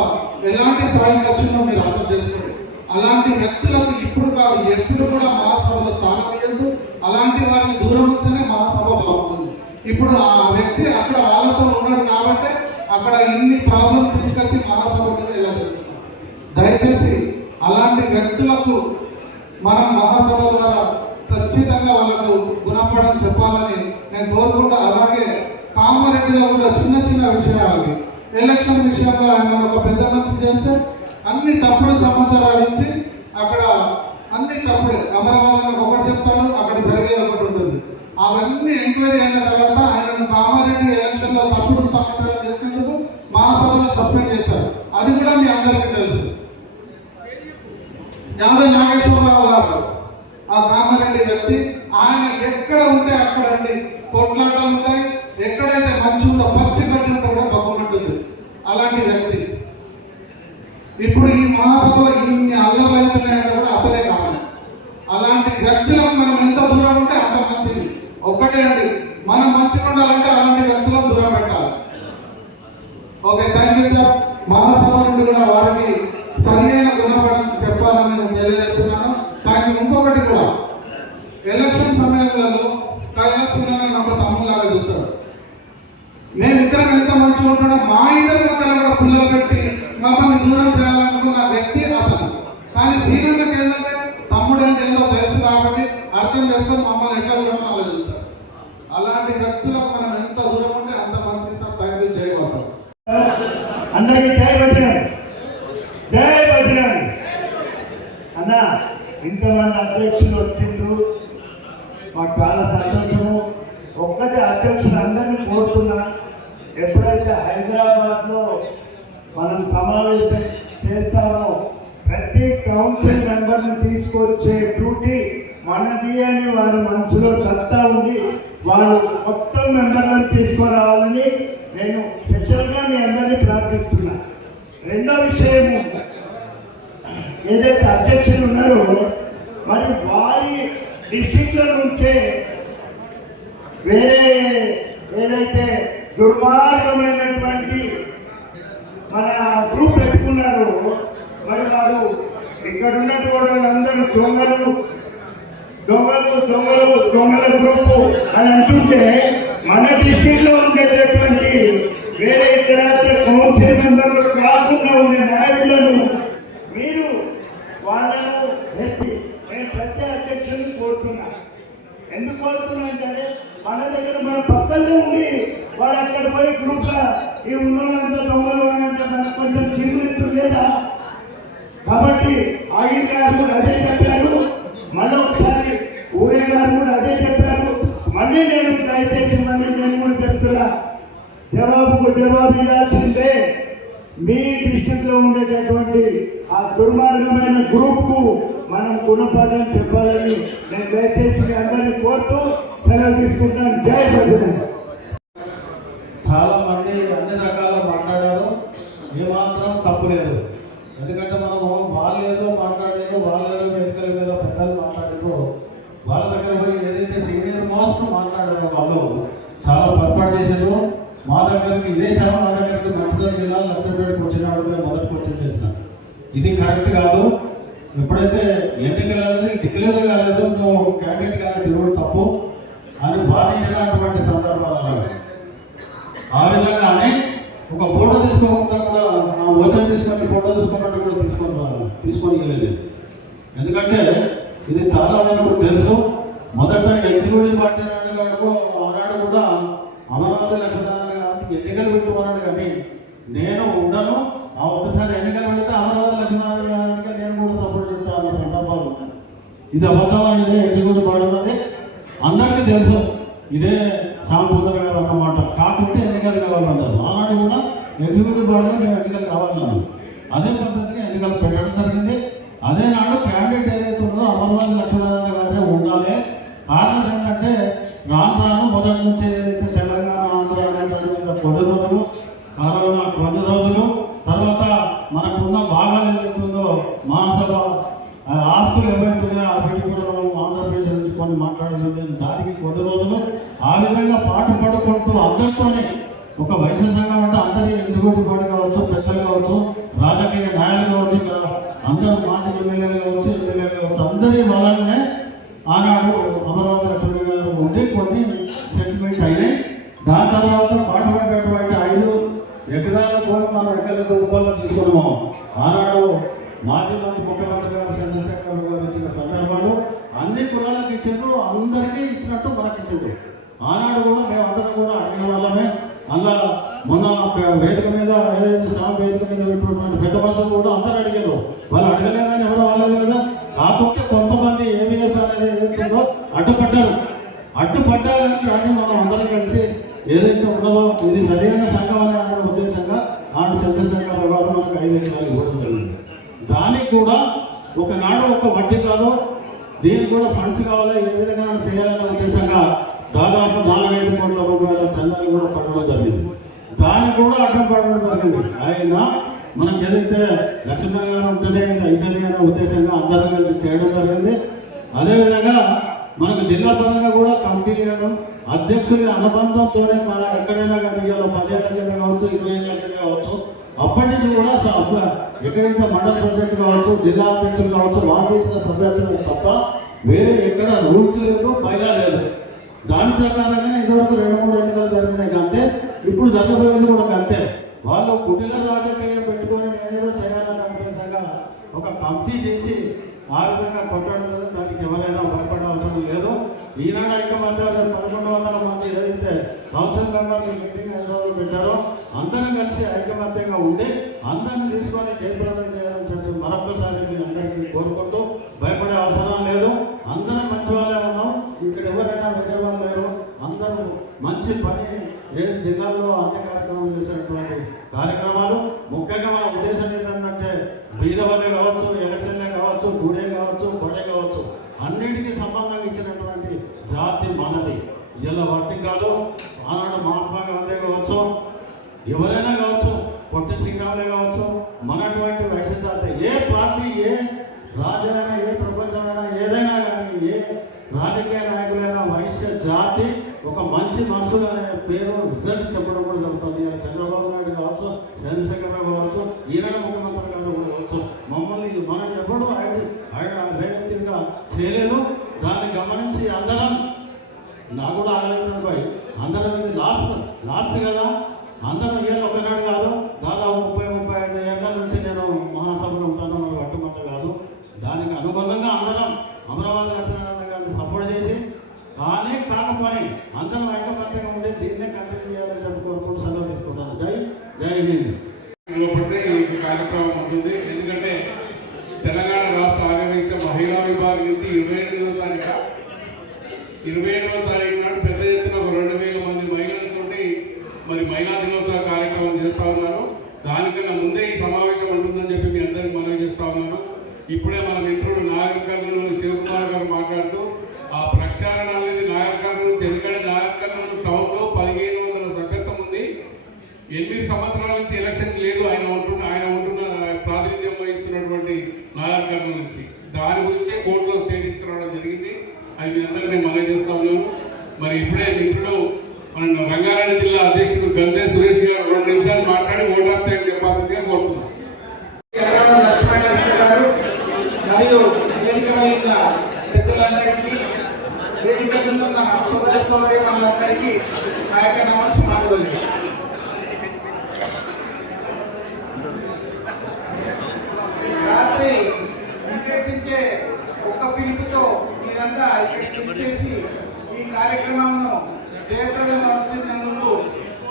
ఎలాంటి స్థాయికి వచ్చిందో మీరు అర్థం చేసుకోండి. అలాంటి వ్యక్తులకు ఇప్పుడు కాదు ఎప్పుడు కూడా మహాసభలో స్థానం లేదు. అలాంటి వారిని దూరం వస్తేనే మహాసభ బాగుంటుంది. ఇప్పుడు ఆ వ్యక్తి అక్కడ వాళ్ళతో ఉన్నాడు కాబట్టి అక్కడ ఇన్ని ప్రాబ్లమ్స్ తీసుకొచ్చి మహాసభ మీద ఇలా జరుగుతుంది. దయచేసి అలాంటి వ్యక్తులకు మనం మహాసభ ద్వారా ఖచ్చితంగా వాళ్ళకు గుణపడని చెప్పాలని నేను కోరుకుంటా. అలాగే కామారెడ్డిలో కూడా చిన్న చిన్న విషయాలు ఎలక్షన్ విషయంలో ఆయన ఒక పెద్ద మనిషి చేస్తే అన్ని తప్పుడు సమాచారాలు ఇచ్చి అక్కడ అన్ని తప్పుడే. అమరావతికి ఒకటి చెప్తాడు, అక్కడ జరిగే ఒకటి ఉంటుంది. అవన్నీ ఎంక్వైరీ అయిన తర్వాత ఆయనను కామారెడ్డి ఎలక్షన్లో తప్పుడు సమాచారం చేసినందుకు మహాసభలో సస్పెండ్ చేశారు. అది కూడా మీ అందరికీ తెలుసు. యాదవ్ నాగేశ్వరరావు గారు ఆ కామారెడ్డి వ్యక్తి, ఆయన ఎక్కడ ఉంటే అక్కడ కొట్లాటలు ఉంటాయి. ఎక్కడైతే మంచి ఉందో పచ్చి కట్టినట్టు కూడా బొక్కమంటుంది అలాంటి వ్యక్తి. ఇప్పుడు ఈ మహాసభలో ఇన్ని అల్లర్లు అవుతున్నాయంటే కూడా అతనే కావాలి. అలాంటి వ్యక్తులకు మనం ఎంత దూరం ఉంటే అంత మంచిది. ఒక్కటే అండి, మనం మంచిగా ఉండాలంటే అలాంటి వ్యక్తులను దూరం పెట్టాలి. Okay, thank you sir. మహాసభ నుండి కూడా వారికి సరైన గుణపడం చెప్పాలని నేను తెలియజేస్తున్నాను. కానీ ఇంకొకటి కూడా ఎలక్షన్ సమయంలో కైలాసనాన్ని నాకు తమ్ములాగా చూస్తారు. మేమిద్దరం ఎంత మంచిగా ఉంటున్నా మా ఇద్దరి మధ్యలో కూడా పిల్లలు పెట్టి మమ్మల్ని దూరం చేయాలనుకున్న వ్యక్తి అతను. కానీ సీనియర్లకు ఏంటంటే తమ్ముడు అంటే ఏదో తెలుసు కాబట్టి అర్థం చేసుకొని మమ్మల్ని ఎట్లా దూరం వాళ్ళు చూస్తారు. అలాంటి వ్యక్తులకు మనం ఎంత దూరం ఉంటే అంత మంచి సార్. Thank you. జై కోసం అందరికీ జై బజరంగ్, జై బజరంగ్. అన్న ఇంతమంది అధ్యక్షులు వచ్చిండ్రు, మాకు చాలా సంతోషము. ఒక్కటి అధ్యక్షులు అందరినీ కోరుతున్నా, ఎప్పుడైతే హైదరాబాద్లో మనం సమావేశం చేస్తామో ప్రతి కౌన్సిల్ మెంబర్ని తీసుకొచ్చే డ్యూటీ మనది అని వారి మనసులో సత్తా ఉండి వారు మొత్తం మెంబర్లను తీసుకురావాలని నేను స్పెషల్గా మీ అందరినీ ప్రార్థిస్తున్నా. రెండో విషయము, ఏదైతే అధ్యక్షులు ఉన్నారో మరి వారి డిస్ట్రిక్ట్ల నుంచే వేరే ఏదైతే దుర్మార్గమైనటువంటి మన గ్రూప్ పెట్టుకున్నారు, మరి వారు ఇక్కడ ఉన్నటువంటి వాళ్ళందరూ దొంగలు దొంగలు దొంగలు దొంగల గ్రూపు అని అంటుంటే మన డిస్ట్రిక్ట్ లో ఉండేటటువంటి వేరే ఇతర కౌన్సిల్ మెంబర్లు కాకుండా ఉండే నాయకులను మీరు వాళ్ళను హెచ్చి నేను ప్రతి అధ్యక్షుని కోరుతున్నా. ఎందుకు కోరుతున్నా అంటే మన దగ్గర మన పక్కనే ఉండి వాడు అక్కడ పోయి గ్రూప్ ఈ ఉన్నంత దొంగలు అనంత మనకు కొంచెం చీములెత్తు లేదా. కాబట్టి ఆగిన గారు కూడా అదే చెప్పారు, మళ్ళీ ఒకసారి ఊరే గారు కూడా అదే చెప్పారు. మళ్ళీ నేను దయచేసి మళ్ళీ నేను కూడా చెప్తున్నా, జవాబుకు జవాబు ఇవ్వాల్సిందే. మీ డిస్ట్రిక్ట్ లో ఉండేటటువంటి ఆ దుర్మార్గమైన గ్రూప్ కు మనం గుణపాఠం చెప్పాలని నేను దయచేసి మీ అందరినీ కోరుతూ సెలవు తీసుకుంటాను. జై బజరంగ్. చాలా మంది అన్ని రకాల మాట్లాడారు, ఏమాత్రం తప్పు లేదు. ఎందుకంటే మనము వాళ్ళేదో మాట్లాడారు, వాళ్ళేదో వేదికల మీద పెద్దలు మాట్లాడారు, వాళ్ళ దగ్గర పోయి ఏదైతే సీనియర్ మోస్ట్ మాట్లాడారో వాళ్ళు చాలా పొరపాటు చేశారు. మా దగ్గరికి ఇదే శ్రమ మా దగ్గరికి మంచిర్యాల జిల్లా లక్షపేటకు వచ్చినప్పుడు మేము మొదటి క్వశ్చన్ చేసినాం. ఇది కరెక్ట్ కాదు. ఎప్పుడైతే ఎన్నికలు అనేది డిక్లేర్ కాలేదు, నువ్వు క్యాండిడేట్ కానీ తిరుగుడు తప్పు అని బాధించినటువంటి సందర్భాలు ఆ విధంగానే ఒక ఫోటో తీసుకోకుండా కూడా వచనం తీసుకొని ఫోటో తీసుకున్నట్టు కూడా తీసుకొని ఎందుకంటే ఇది చాలా వరకు తెలుసు. మొదట ఎగ్జిక్యూటివ్ పార్టీ నాడు ఆనాడు కూడా అమరావతి లక్ష్మీనారాయణ గారికి ఎన్నికలు పెట్టుకున్నాడు, కానీ నేను ఉండను, ఆ ఒకసారి ఎన్నికలు పెడితే అమరావతి లక్ష్మీనారాయణ గారికి నేను కూడా సపోర్ట్ చేస్తాను అన్న సందర్భాలు ఉన్నాయి. ఇది అబద్ధం, ఇదే ఎగ్జిక్యూటివ్ పార్టీ ఉన్నది అందరికీ తెలుసు. ఇదే సాంప్రదాయ గారు అన్నమాట. కాకుంటే ఎన్నికలు కావాలన్నారు. ఆనాడు కూడా ఎగ్జిక్యూటివ్ బాడీలో మేము ఎన్నికలు కావాలన్నాను. అదే పద్ధతిగా ఎన్నికలు పెట్టడం జరిగింది. అదే నాడు క్యాండిడేట్ ఏదైతే ఉందో అమర్వాది లక్ష్మీనారాయణ గారే ఉండాలి. కారణం ఏంటంటే రాను మొదటి నుంచి ఏదైతే తెలంగాణ ఆంధ్ర మీద కొన్ని రోజులు కరోనా కొన్ని రోజులు తర్వాత మనకున్న భాగాలు ఏదైతుందో మహాసభ ఆస్తులు ఏవైతున్నాయో ఆ పెట్టుకోవడం ఆంధ్రప్రదేశ్ నుంచి కొన్ని మాట్లాడలేదు, దానికి కొన్ని రోజులు ఆ విధంగా పాటు పడుకుంటూ అందరితోనే ఒక వైశ్య సంఘం అంటే అందరి ఎగ్జిక్యూటివ్ బాడీ కావచ్చు, పెద్దలు కావచ్చు, రాజకీయ నాయకులు కావచ్చు, అందరూ మాజీ ఎమ్మెల్యేలు కావచ్చు, ఎమ్మెల్యేలు కావచ్చు, అందరి వాళ్ళనే ఆనాడు అమరావతి లక్ష్మీ గారు ఉండి కొన్ని సెటిల్మెంట్ అయినాయి. దాని తర్వాత పాటుపడినటువంటి 5 ఎకరాల భూమి మనం ఎక్కడైతే ఉపాధి తీసుకున్నాము. ఆనాడు మాజీ ముఖ్యమంత్రి గారు చంద్రశేఖర్ గారు ఇచ్చిన సందర్భాలు అన్ని కులాలకు ఇచ్చిండ్రు, అందరికీ ఇచ్చినట్టు మనకి ఇచ్చిండ్రు. ఆనాడు కూడా మేము అందరం కూడా అడిగిన వాళ్ళమే. అలా మొన్న వేదిక మీద ఏదైతే స్టాంప్ వేదిక మీద పెట్టినటువంటి పెద్ద మనుషులు కూడా అందరూ అడిగారు. వాళ్ళు అడగలేదని ఎవరో వాళ్ళది కదా. కాకపోతే కొంతమంది ఏవిఎఫ్ అనేది ఏదైతుందో అడ్డుపడ్డాలని కానీ మనం అందరం కలిసి ఏదైతే ఉన్నదో ఇది సరైన సంఘం అనే ఉద్దేశంగా నాడు చంద్రశేఖర్ గారు మనకు 5 ఎకరాలు ఇవ్వడం జరిగింది. దానికి కూడా ఒకనాడు ఒక వడ్డీ కాదు, దీనికి కూడా ఫండ్స్ కావాలి, ఏ విధంగా చేయాలనే ఉద్దేశంగా దాదాపు 4-5 కోట్ల రూపాయల చందాలు కూడా పడడం జరిగింది. దానికి కూడా అడ్డం పడడం జరిగింది. ఆయన మనకు ఏదైతే లక్ష్మణ గారు ఉంటేనే అవుతుంది అనే ఉద్దేశంగా అందరం కలిసి చేయడం జరిగింది. అదేవిధంగా మనకు జిల్లా పరంగా కూడా కమిటీ చేయడం, అధ్యక్షుల అనుబంధంతోనే మన ఎక్కడైనా కానీ 10 ఏళ్ళ కింద కావచ్చు, 20 ఏళ్ళ కింద కావచ్చు, అప్పటి నుంచి కూడా ఎక్కడైతే మండల ప్రెసిడెంట్ కావచ్చు, జిల్లా అధ్యక్షులు కావచ్చు, వాళ్ళు చేసిన సభ్యత్వం తప్ప వేరే ఎక్కడ రూల్స్ లేదు, పైలా లేదు. దాని ప్రకారంగానే ఇదివరకు 2-3 ఎన్నికలు జరిగినాయి. అంతే ఇప్పుడు జరగబోయేది కూడా అంతే. వాళ్ళు కుటిల రాజకీయం పెట్టుకొని నేనేదో చేయాలనే ఉద్దేశంగా ఒక కమిటీ చేసి ఆ విధంగా కొట్టడం, దానికి ఎవరైనా భయపడే అవసరం లేదు. ఈనాడు ఐకమత్యాలు 1100 మంది ఏదైతే కౌన్సిల్ మెంబర్లు మీటింగ్ హైదరాబాద్ పెట్టారో అందరం కలిసి ఐకమత్యంగా ఉండి అందరిని తీసుకొని జయప్రదం చేయాలని చెప్పి మరొకసారి అందరికీ కోరుకుంటూ, భయపడే అవసరం లేదు. అందరం మంచి వాళ్ళే ఉన్నాం. ఇక్కడ ఎవరైనా వేరే వాళ్ళు లేరు. అందరూ మంచి పని ఏ జిల్లాలో అన్ని కార్యక్రమాలు చేసినటువంటి కార్యక్రమాలు. ముఖ్యంగా మన ఉద్దేశం ఏంటంటే బీదవల్లే కావచ్చు, ఎలక్షన్లే కావచ్చు, గూడే కావచ్చు, బడే కావచ్చు, అన్నిటికీ సంబంధం ఇచ్చినటువంటి జాతి మనది. ఇలా వడ్డీ కాదు. ఆనాడు మహాత్మా గాంధీ కావచ్చు, ఎవరైనా కావచ్చు, పొట్టి శ్రీరాములే కావచ్చు, మనటువంటి వైశ్య జాతి ఏ పార్టీ, ఏ రాజైనా, ఏ ప్రపంచమైనా, ఏదైనా కానీ ఏ రాజకీయ నాయకులైనా వైశ్య జాతి ఒక మంచి మనుషులు అనే పేరు రిజల్ట్ చెప్పడం కూడా జరుగుతుంది. చంద్రబాబు నాయుడు కావచ్చు, చంద్రశేఖర్ రావు కావచ్చు, ఈనాడు ముఖ్యమంత్రి గారు కావచ్చు, మనం ఎప్పుడు రేవంతిగా చేయలేదు. దాన్ని గమనించి అందరం, నాకు కూడా ఆగలేదు పోయి అందరం ఇది లాస్ట్ కదా, అందరం ఏళ్ళు ఒకనాడు కాదు, దాదాపు 30-35 ఏళ్ళ నుంచి నేను మహాసభలో ఉంటాను, పట్టుమంట కాదు. దానికి అనుబంధంగా అందరం అమరావతి లక్ష్మీనారాయణ గారిని సపోర్ట్ చేసి కానీ కాకపోయి అందరం ఐకమత్యంగా ఉండి దీన్నే కంటిన్యూ చేయాలని చెప్పి కోరుకుంటూ సెలవు తీసుకుంటాను. జై హింద్. ఈ కార్యక్రమం ఉంటుంది. ఎందుకంటే తెలంగాణ రాష్ట్ర ఆర్యవైశ్య మహిళా విభాగం నుంచి 28వ తారీఖు నాడు పెద్ద ఎత్తున 2000 మంది మహిళలతోటి మరి మహిళా దినోత్సవ కార్యక్రమం చేస్తూ ఉన్నారు. దానికన్నా ముందే ఈ సమావేశం ఉంటుందని చెప్పి మీ అందరికీ మనవి చేస్తూ ఉన్నాను. ఇప్పుడే మన మిత్రుడు నాగర్ కర్నూలు శివకుమార్ గారు మాట్లాడుతూ ఆ ప్రక్షాళన అనేది నాగర్ కర్నూలు నుంచి, ఎందుకంటే నాగర్ కర్నూలు టౌన్లో 1500 సభ్యత్వం ఉంది. 8 సంవత్సరాల నుంచి ఎలక్షన్ లేదు. ఆయన ఉంటున్న ప్రాతినిధ్యం వహిస్తున్నటువంటి నాగర్ కర్నూలు నుంచి దాని గురించే కోర్టులో స్టే తీసుకురావడం జరిగింది. అది మీ అందరికీ మనవి చేస్తా ఉన్నాను. మరి ఇప్పుడే మిత్రుడు మన రంగారెడ్డి జిల్లా అధ్యక్షుడు గందే సురేష్ గారు 2 నిమిషాలు మాట్లాడి ఓటార్థం చెప్పాల్సిందిగా కోరుతున్నాను. మరియు వేదికమైన పెద్దలందరికీ, వేదిక ఉన్న వాళ్ళందరికీ ఆ యొక్క నమస్కారాలు. కార్యక్రమంను జయప్రదం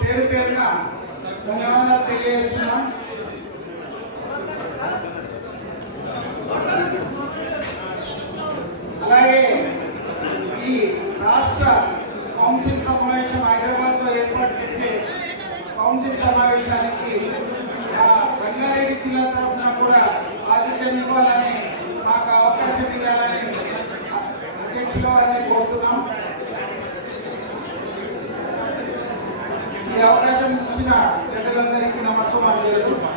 పేరు పేరున ధన్యవాదాలు తెలియజేస్తున్నాం. అలాగే ఈ రాష్ట్ర కౌన్సిల్ సమావేశం హైదరాబాద్లో ఏర్పాటు చేసే కౌన్సిల్ సమావేశానికి రంగారెడ్డి జిల్లా తరఫున కూడా ఆతిథ్యం ఇవ్వాలని మాకు అవకాశం ఇవ్వాలని అధ్యక్షుల వారిని కోరుతున్నాం. ఈ అవకాశం ఇచ్చిన పెద్దలందరికీ నమస్కారం.